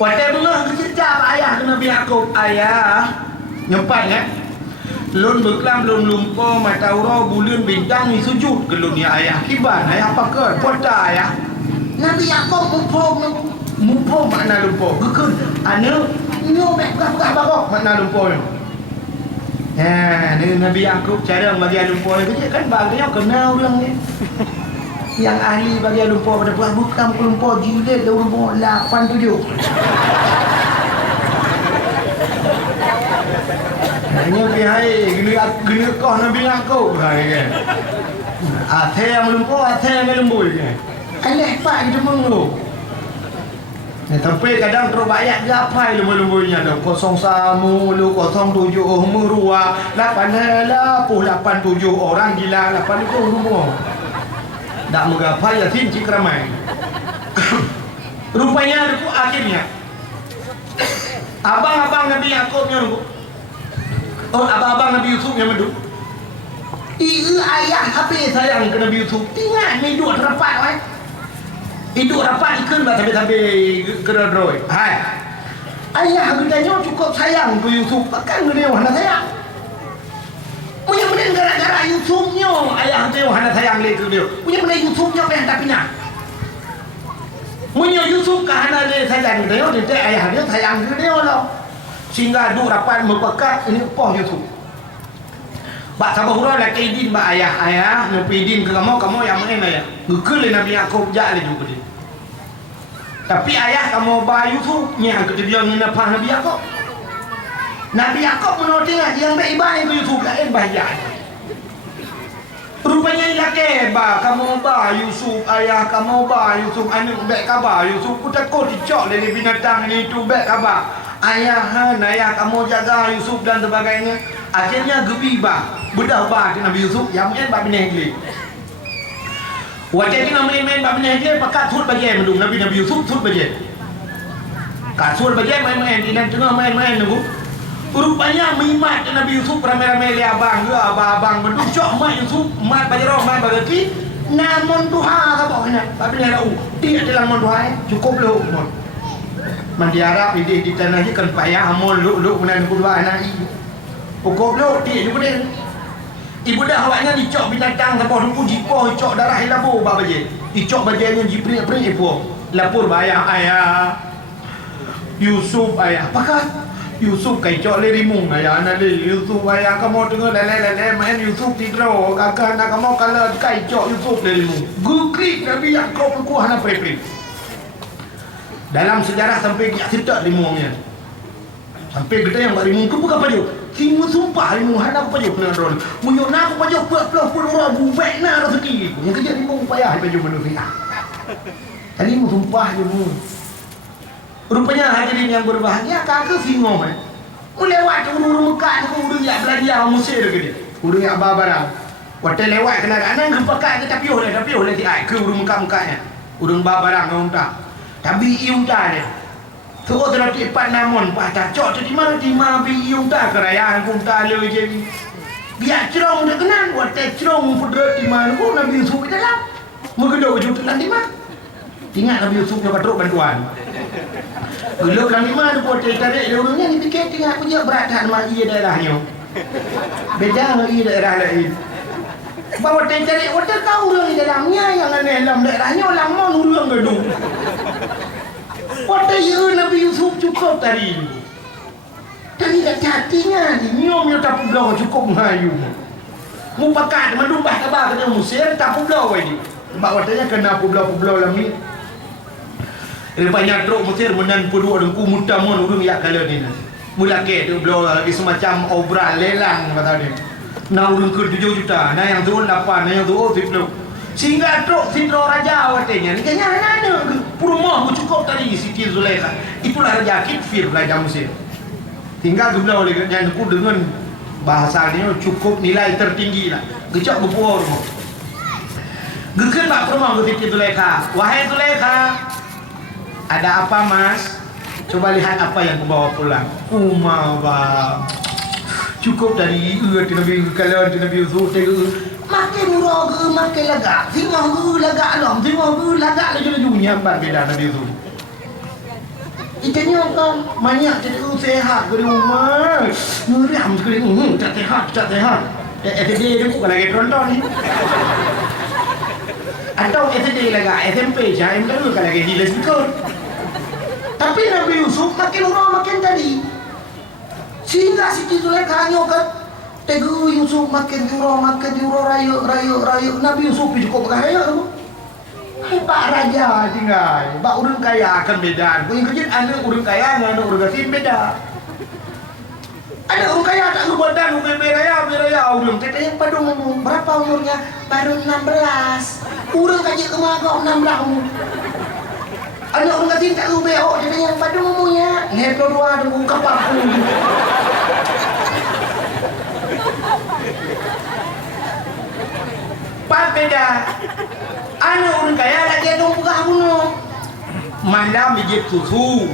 Wajah bengah kececap ayah ke Nabi Yaqub. Ayah nyempat kan? Lun beklam, lun lumpah, matahari, bulan, bintang ni sujud. Gelun ya ayah kiban, ayah pakar, pota ayah. Nabi Yaqub mumpah makna lumpah. Gekun, anu nyobek bakok makna lumpah. Ni Nabi Yaqub cara bagi lumpur itu kan baginya kenal orang ni. Yang ahli bagi lumpur pada buah bukan lumpur jilid dah lumpur 8-7. Hanya pihai gila kau nabi aku kan. Athe yang lumpur athe yang lembul kan. Aleh pak kita mengu. Tapi kadang terus banyak gapai lembu-lembunya tu 01 lu 07 merua 8 87 orang gila 8 itu semua. Tak menggapai ya cik ramai. Rupanya aku akhirnya abang-abang Nabi Yakubnya tu. Oh abang-abang Nabi Yusufnya medu. Ayah apa sayang ke Nabi Yusuf? Tinggal ni duduk rapat kan. Hidup rapat ikan lah sampai kerodroi. Hai. Ayah gedanya cukup sayang tu Yusuf. Takkan dia mana sayang? Punya benda gara-gara Yusufnya ayah dia mana sayang lagi dia. Punya benda Yusufnya yang tak pindah. Punya Yusuf kerana dia sayang dia, dia ayah dia sayang dia lah. Sehingga duk rapat berpekat ini poh Yusuf. Bak sabar hurau lah kaidin bak ayah ngepidin ke kamu yang main ayah. Gekul Nabi Yakub jak le juga dia. Tapi ayah kamu ba Yusuf nya ke dia ni napah Nabi Yakub. Nabi Yakub menoteng yang baik ibai ke Yusuf lain bahaya. Rupanya ilake ba kamu ba Yusuf ayah kamu ba Yusuf anu baik khabar Yusuf ku takut dicok dari binatang ni tu baik khabar. Ayah kamu jaga Yusuf dan sebagainya. Akhirnya gebi ba bedah ba Nabi Yusuf yang main ba bineh gili. Waktu kita main ba bineh gili pakat sud baje mendung Nabi Yusuf sud baje. Ka sud baje main-main di dalam tengah main-main nunggu. Rupanya mimat Nabi Yusuf ramai-ramai li abang ke abang mendung cok mat Yusuf mat bajaro mat bagati namun duha ka bawah nak. Ba bineh lau. Dia dalam mon duha cukup lu. Mandi Arab di tanah ni kan payah amol lu menan kedua anak ibu. Pokok lu dia juga dia. Ibu dah awaknya dicok binatang sabah lupu jipoh cok darah labu ba baje. Dicok bajanya jipring-pring ibu. Lapor ayah Yusuf ayah. Apakah Yusuf kai cok le rimung ayah anak le Yusuf ayah kamu dengar lele main Yusuf tidro kakak nak kamu kalau kai cok Yusuf le rimung. Gukrik Nabi Yakub ku hana pre-pre. Dalam sejarah sampai dia cerita rimungnya. Sampai kita yang rimung tu bukan paju. Timu sumpah rimung hana paju kena drone. Munyuk nak paju puluh buat na rezeki. Yang kerja rimung payah paju manusia. Tadi mu sumpah je mu. Rupanya hadirin yang berbahagia kakak singo mai. Mu lewat urung Mekah tu urung yak belajar Mesir ke dia. Urung yak Barang. Waktu lewat kendaraan nang pekat ke tapi oleh ti ai ke urung Mekah-Mekahnya. Urung barang orang tak. Tapi iung dah dia. Suruh terlalu cepat namun patah cok tu di mana bi iung dah kerayaan pun tak le je. Biar cerong dia kenan, waktu cerong pudrat di mana pun Nabi Yusuf di dalam. Menggedok wujud dalam di mana? Ingat Nabi Yusuf yang patruk bantuan. Gelok dalam di mana pun tarik dia orangnya ni fikir tinggal punya berat sama ia daerahnya. Beda dengan ia daerah lain. Bawa tarik water tahu orang di dalamnya yang aneh dalam daerahnya orang mon urang gedung. Water ya Nabi Yusuf cukup tadi. Tadi tak hatinya ni nyom tak pulau cukup mengayu. Mu pakat mendumbah kabar ke Mesir tak pulau lagi. Bawa waternya kena pulau-pulau dalam ni. Rupanya truk Mesir menan puduk dengku mutamon urang yak kala ni. Mula ke tu pulau lagi semacam obral lelang kata dia. Nah urang ke 7 juta, nah yang turun 8, nah yang turun 10. Sehingga truk Sidro Raja awatnya ni kayaknya ada rumah cukup tadi Siti Zulaikha. Itulah Raja Kitfir Raja Mesir. Tinggal belau dengan aku dengan bahasanya cukup nilai tertinggi lah. Gecak berpuar rumah. Gekan tak rumah ke Siti Zulaikha. Wahai Zulaikha, ada apa mas? Coba lihat apa yang aku bawa pulang. Bang. Cukup dari Nabi kalau Nabi Yusuf makin murah ke makin lagak. Tengok ke lagak alam, tengok ke lagak laju-lajunya beda Nabi Yusuf. Itanya kan banyak jadi sehat ke rumah. Ngeriam sekali. Tak sehat. SD dia bukan lagi tonton ni. Atau SD lagak SMP je, MTU kan lagi di lesbikon. Tapi Nabi Yusuf makin murah makin jadi. Sehingga Siti Zulaikha nyokat Tegu Yusuf makin jurah raya Nabi Yusuf cukup kaya tu. Pak raja tinggal, pak orang kaya akan beda. Kau yang kerja anak orang kaya dengan anak orang gasin beda. Anak orang kaya tak kebadan, orang beraya. Orang teteh pada umur berapa umurnya? Baru 16. Orang kerja kemagok 16 umur. Anak orang gasin tak kebeok, teteh yang pada umurnya. Ngeto dua dengan kapak pun. Pak beda. Anak orang kaya lagi ada buka bunuh. Malam hijab susu,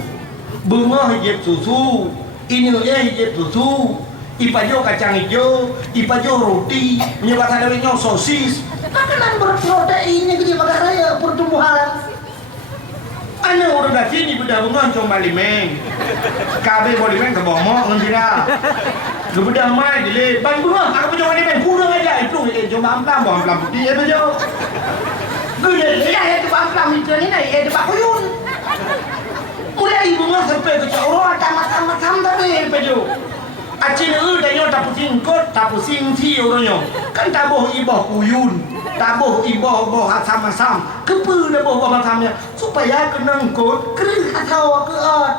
bunga hijab susu, ini hijab susu, ipajo kacang hijau, ipajo roti, menyebat hadapnya sosis. Makanan berprotein yang gede pada raya pertumbuhan. Anak orang dah sini beda bunga cuma limeng, kabe limeng ke bomok ngendira. Kemudian mai dile, ban bunga, aku punya limeng kurang aja itu cuma amplam putih itu jo. Gede ya itu amplam itu ni itu pak kuyun. Mulai bunga sampai ke coro macam-macam tapi pejo. Acin dah tak pusing kot, tak pusing ti orangnya. Kan tabuh iboh kuyun, tabuh iboh asam-asam. Kepu dah boh macamnya supaya kenang kot, kerih atau keat.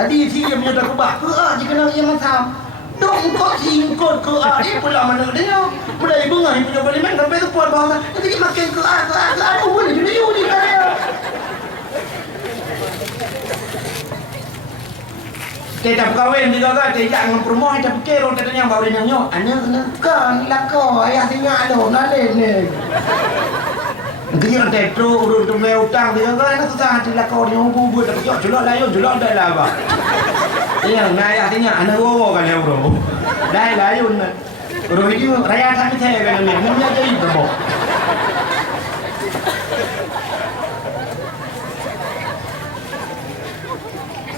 Adi ti yang punya tak kubah keat jika kenang yang macam. Dong kok singkot ke ari pula mana dia mulai bunga ni punya baliman sampai tu puan bawah jadi makin ke aku boleh jadi ni dia tidak kawin juga kan tidak ngempromoh kita pikir orang katanya baru nyanyo anak kan lako ayah tinggal ada nale ni Gini tetro urut tumai utang dia kan nak susah hati lako dia buat tapi julak dah lah apa. Iya, naya artinya anak wowo kan ya bro. Dah layun. Bro ini raya kami saya kan ni, mungkin jadi bro.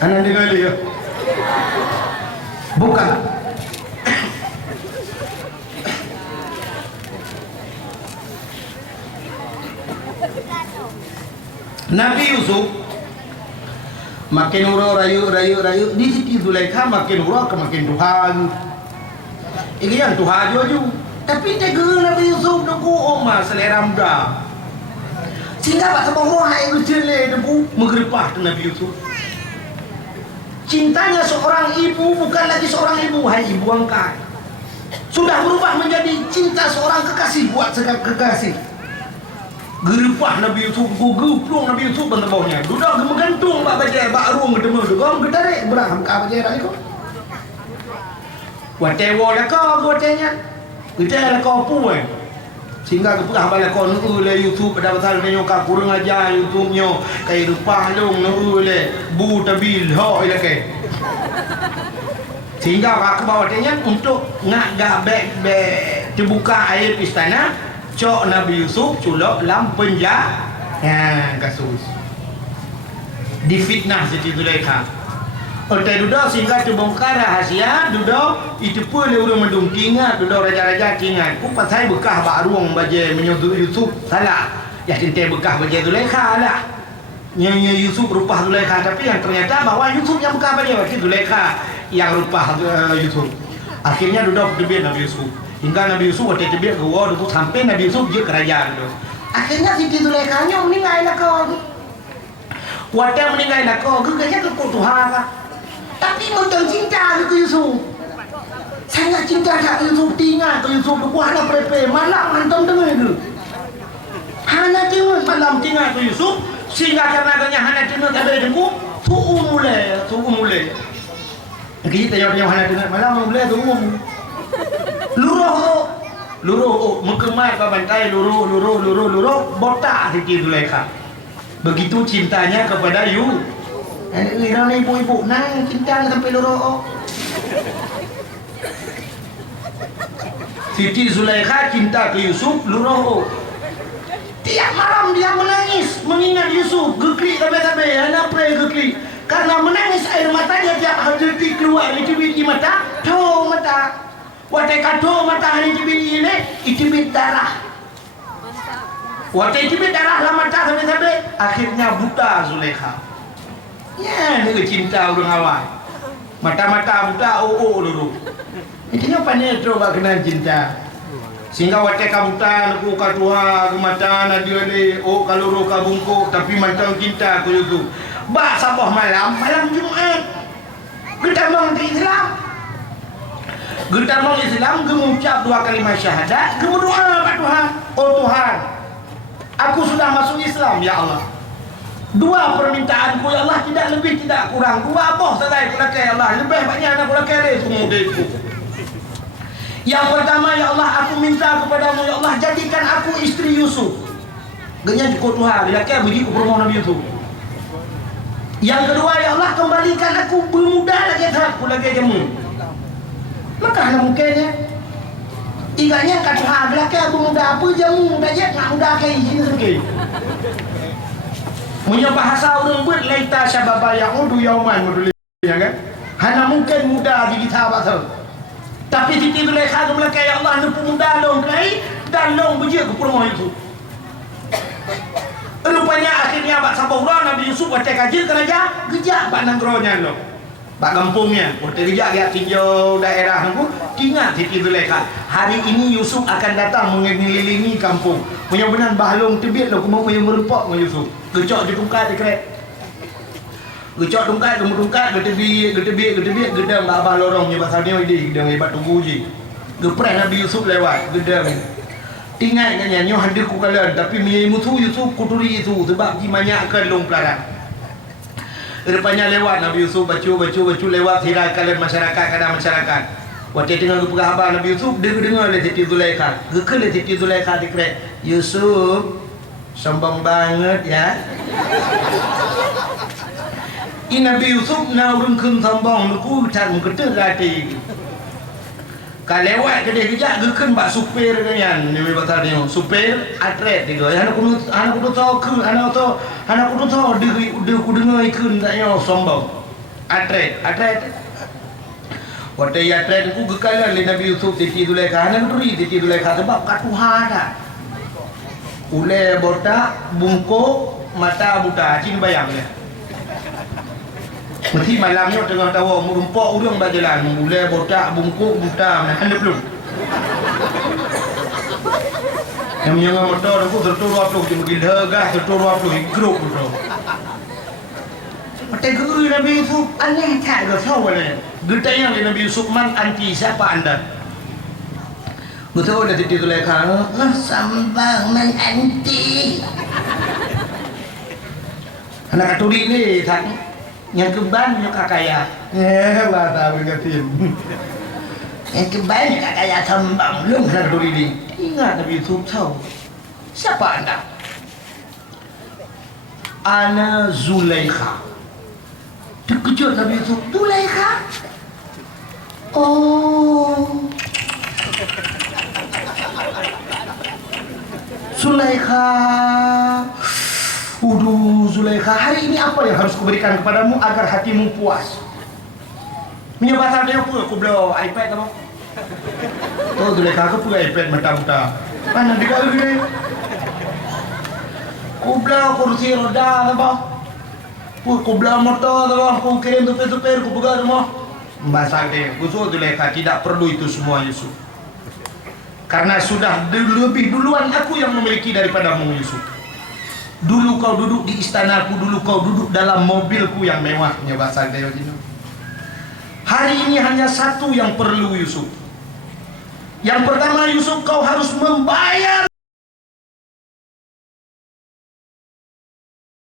Anak dengar dia. Bukan. Nabi Yusuf makin uro rayu di Siti Zulaikha makin uro ke makin Tuhan. Ini yang Tuhan juga. Tapi tega Nabi Yusuf deku oma selera muda. Sehingga pak semua hai kecil deku mengeripah Nabi Yusuf. Cintanya seorang ibu bukan lagi seorang ibu, hai ibu angkat. Sudah berubah menjadi cinta seorang kekasih buat kekasih. Geripah Nabi Yusuf, geplong Nabi Yusuf bawahnya. Dudak menggantung bak bajai, bak arung ketemu. Kau mengetarik berang kau bajai lagi kau. Watewo lah kau buatnya. Kita lah kau puan. Sehingga kepulih balik kau nunggu le Yusuf pada pasal dia kau kurang ajar Yusufnya. Kayak rupah long nunggu le bu tabil ho ile ke. Sehingga aku bawa dia untuk nak gabek terbuka air istana. Cok Nabi Yusuf culok dalam penjara. Kasus difitnah Siti Zulaikha. Otak duduk sehingga terbongkar rahasia duduk itu pun orang mendung ingat duduk raja-raja ingat. Ku pasal bekah bak ruang baje menyuruh Yusuf salah. Ya cinta bekah baje Zulaikha lah. Yang Yusuf rupah Zulaikha tapi yang ternyata bahwa Yusuf yang bekah baje Zulaikha yang rupah Yusuf. Akhirnya duduk debit Nabi Yusuf. Hingga Nabi Yusuf waktu tebik ke wah dulu sampai Nabi Yusuf dia kerajaan tu. Akhirnya Siti Zulaikha nya meninggal lah kau. Waktu meninggal lah kau, kekanya ke Tuhan lah. Tapi macam cinta ke Yusuf. Sangat cinta ke Yusuf, tinggal ke Yusuf buah lah prepe malam hantam tengah tu. Hana tengah malam tinggal ke Yusuf sehingga karena hana tengah ada dengku suhu mulai. Kita yang hana tengah malam mulai tu luruh mengkemar ke bantai luruh botak Siti Zulaikha. Begitu cintanya kepada Yu. Ini ibu-ibu nang cinta sampai luruh. Siti Zulaikha cinta ke Yusuf luruh. Tiap malam dia menangis mengingat Yusuf, geklik sampai anak pray geklik. Karena menangis air matanya tiap hari keluar di biji mata, mata. Watai kado matahari cibit ini, cibit darah. Watai cibit darah lah mata sampai akhirnya buta Zulaikha. Ya, dia cinta orang awal. Mata-mata buta, dulu. Intinya pandai coba kenal cinta. Sehingga wate kabutan ku katuha gematan adiole oh kaloro kabungko tapi mantang kita ku itu. Ba sabah malam Jumaat. Getamang di Islam. Getamang Islam mengucap 2 kalimat syahadat, berdoa pada Tuhan. Oh Tuhan, aku sudah masuk Islam ya Allah. 2 permintaanku ya Allah, tidak lebih tidak kurang. 2 apa saja aku nak ya Allah, lebih banyak aku nak kere semua itu. Yang pertama ya Allah, aku minta kepadamu ya Allah, jadikan aku istri Yusuf. Ganyan ko Tuhan, bila kaya bagi ku permohonan Nabi Yusuf. Yang kedua ya Allah, kembalikan aku bermuda lagi aku lagi jamu. Maka anak mungkinnya iganya kat Tuhan, bila kaya bermuda apa jamu, dah je nak muda kaya ini sekali. Punya bahasa orang buat laita syababa yaudu yauman modelnya kan. Hana mungkin muda di kita bahasa. Tapi Siti Zulaikha tu belakang ya Allah nampu muda long kai dan long beje ke permohon itu. Rupanya akhirnya bak sabaulah Nabi Yusuf baca kaji kerja gejak bak nanggronya lo. Bak kampungnya, waktu gejak dia tinjau daerah nangku, ingat Siti Zulaikha. Hari ini Yusuf akan datang mengelilingi kampung. Punya benar bahlong tebit lo kumau yang merempak dengan Yusuf. Gejak di tungkat di kerek. Gecok tungkat, tungkat, getebik, gedang abah lorongnya pasal dia di gedang hebat tunggu je. Gepres Nabi Yusuf lewat gedang. Tinggal kan nyoh hadir ku kalian tapi mi musuh Yusuf kuturi itu sebab dimanyakkan long pelaran. Rupanya lewat Nabi Yusuf bacu lewat hirai kalian masyarakat kadang masyarakat. Waktu tengah gepegah abah Nabi Yusuf dengar le Siti Zulaikha. Gekel le Siti Zulaikha dikrek. Yusuf sombong banget ya. Nabi Yusuf na urun kun sambang nuku cak mengketek hati. Kalewat ke dia kejak geken bak supir kanyan ni bahasa dia. Supir atret tiga. Anak kudu tahu kun anak kudu tahu dia kudu dengar ikun taknya sombong. Atret. Waktu atret ku gekalan le Nabi Yusuf Siti Zulaikha anak duri Siti Zulaikha sebab katuha dah. Ule botak bungkuk mata buta cin bayang dia. Mesti malamnya tengah tahu merumpak urang berjalan mulai botak bungkuk buta mana belum. Yang menyangka motor aku terturut lu cuma gila gas terturut lu grup tu. Mata guru Nabi Yusuf aneh tak ke tahu ni. Getanya Nabi Yusuf man anti siapa anda? Betul dah Siti Zulaikha sambang man anti. Anak katuli ni tak yang keban nyok kaya bahasa bergatin yang keban nyok kaya sambang belum ada dulu ini. Ingat Nabi Yusuf tahu siapa anda? Ana Zulaikha. Terkejut Nabi Yusuf. Zulaikha? Oh Zulaikha. Zulaikha, hari ini apa yang harus kuberikan kepadamu agar hatimu puas? Punya bahasa dia apa? Aku beli iPad apa? Oh Zulaikha, aku punya iPad mata-mata. Mana dia kali ni? Aku beli kursi roda apa? Aku beli motor apa? Aku kirim tupir-tupir, aku pegang rumah. Bahasa dia, khusus Zulaikha tidak perlu itu semua Yusuf. Karena sudah lebih duluan aku yang memiliki daripadamu Yusuf. Dulu kau duduk di istanaku, dulu kau duduk dalam mobilku yang mewahnya bahasa dia. Hari ini hanya satu yang perlu Yusuf. Yang pertama Yusuf, kau harus membayar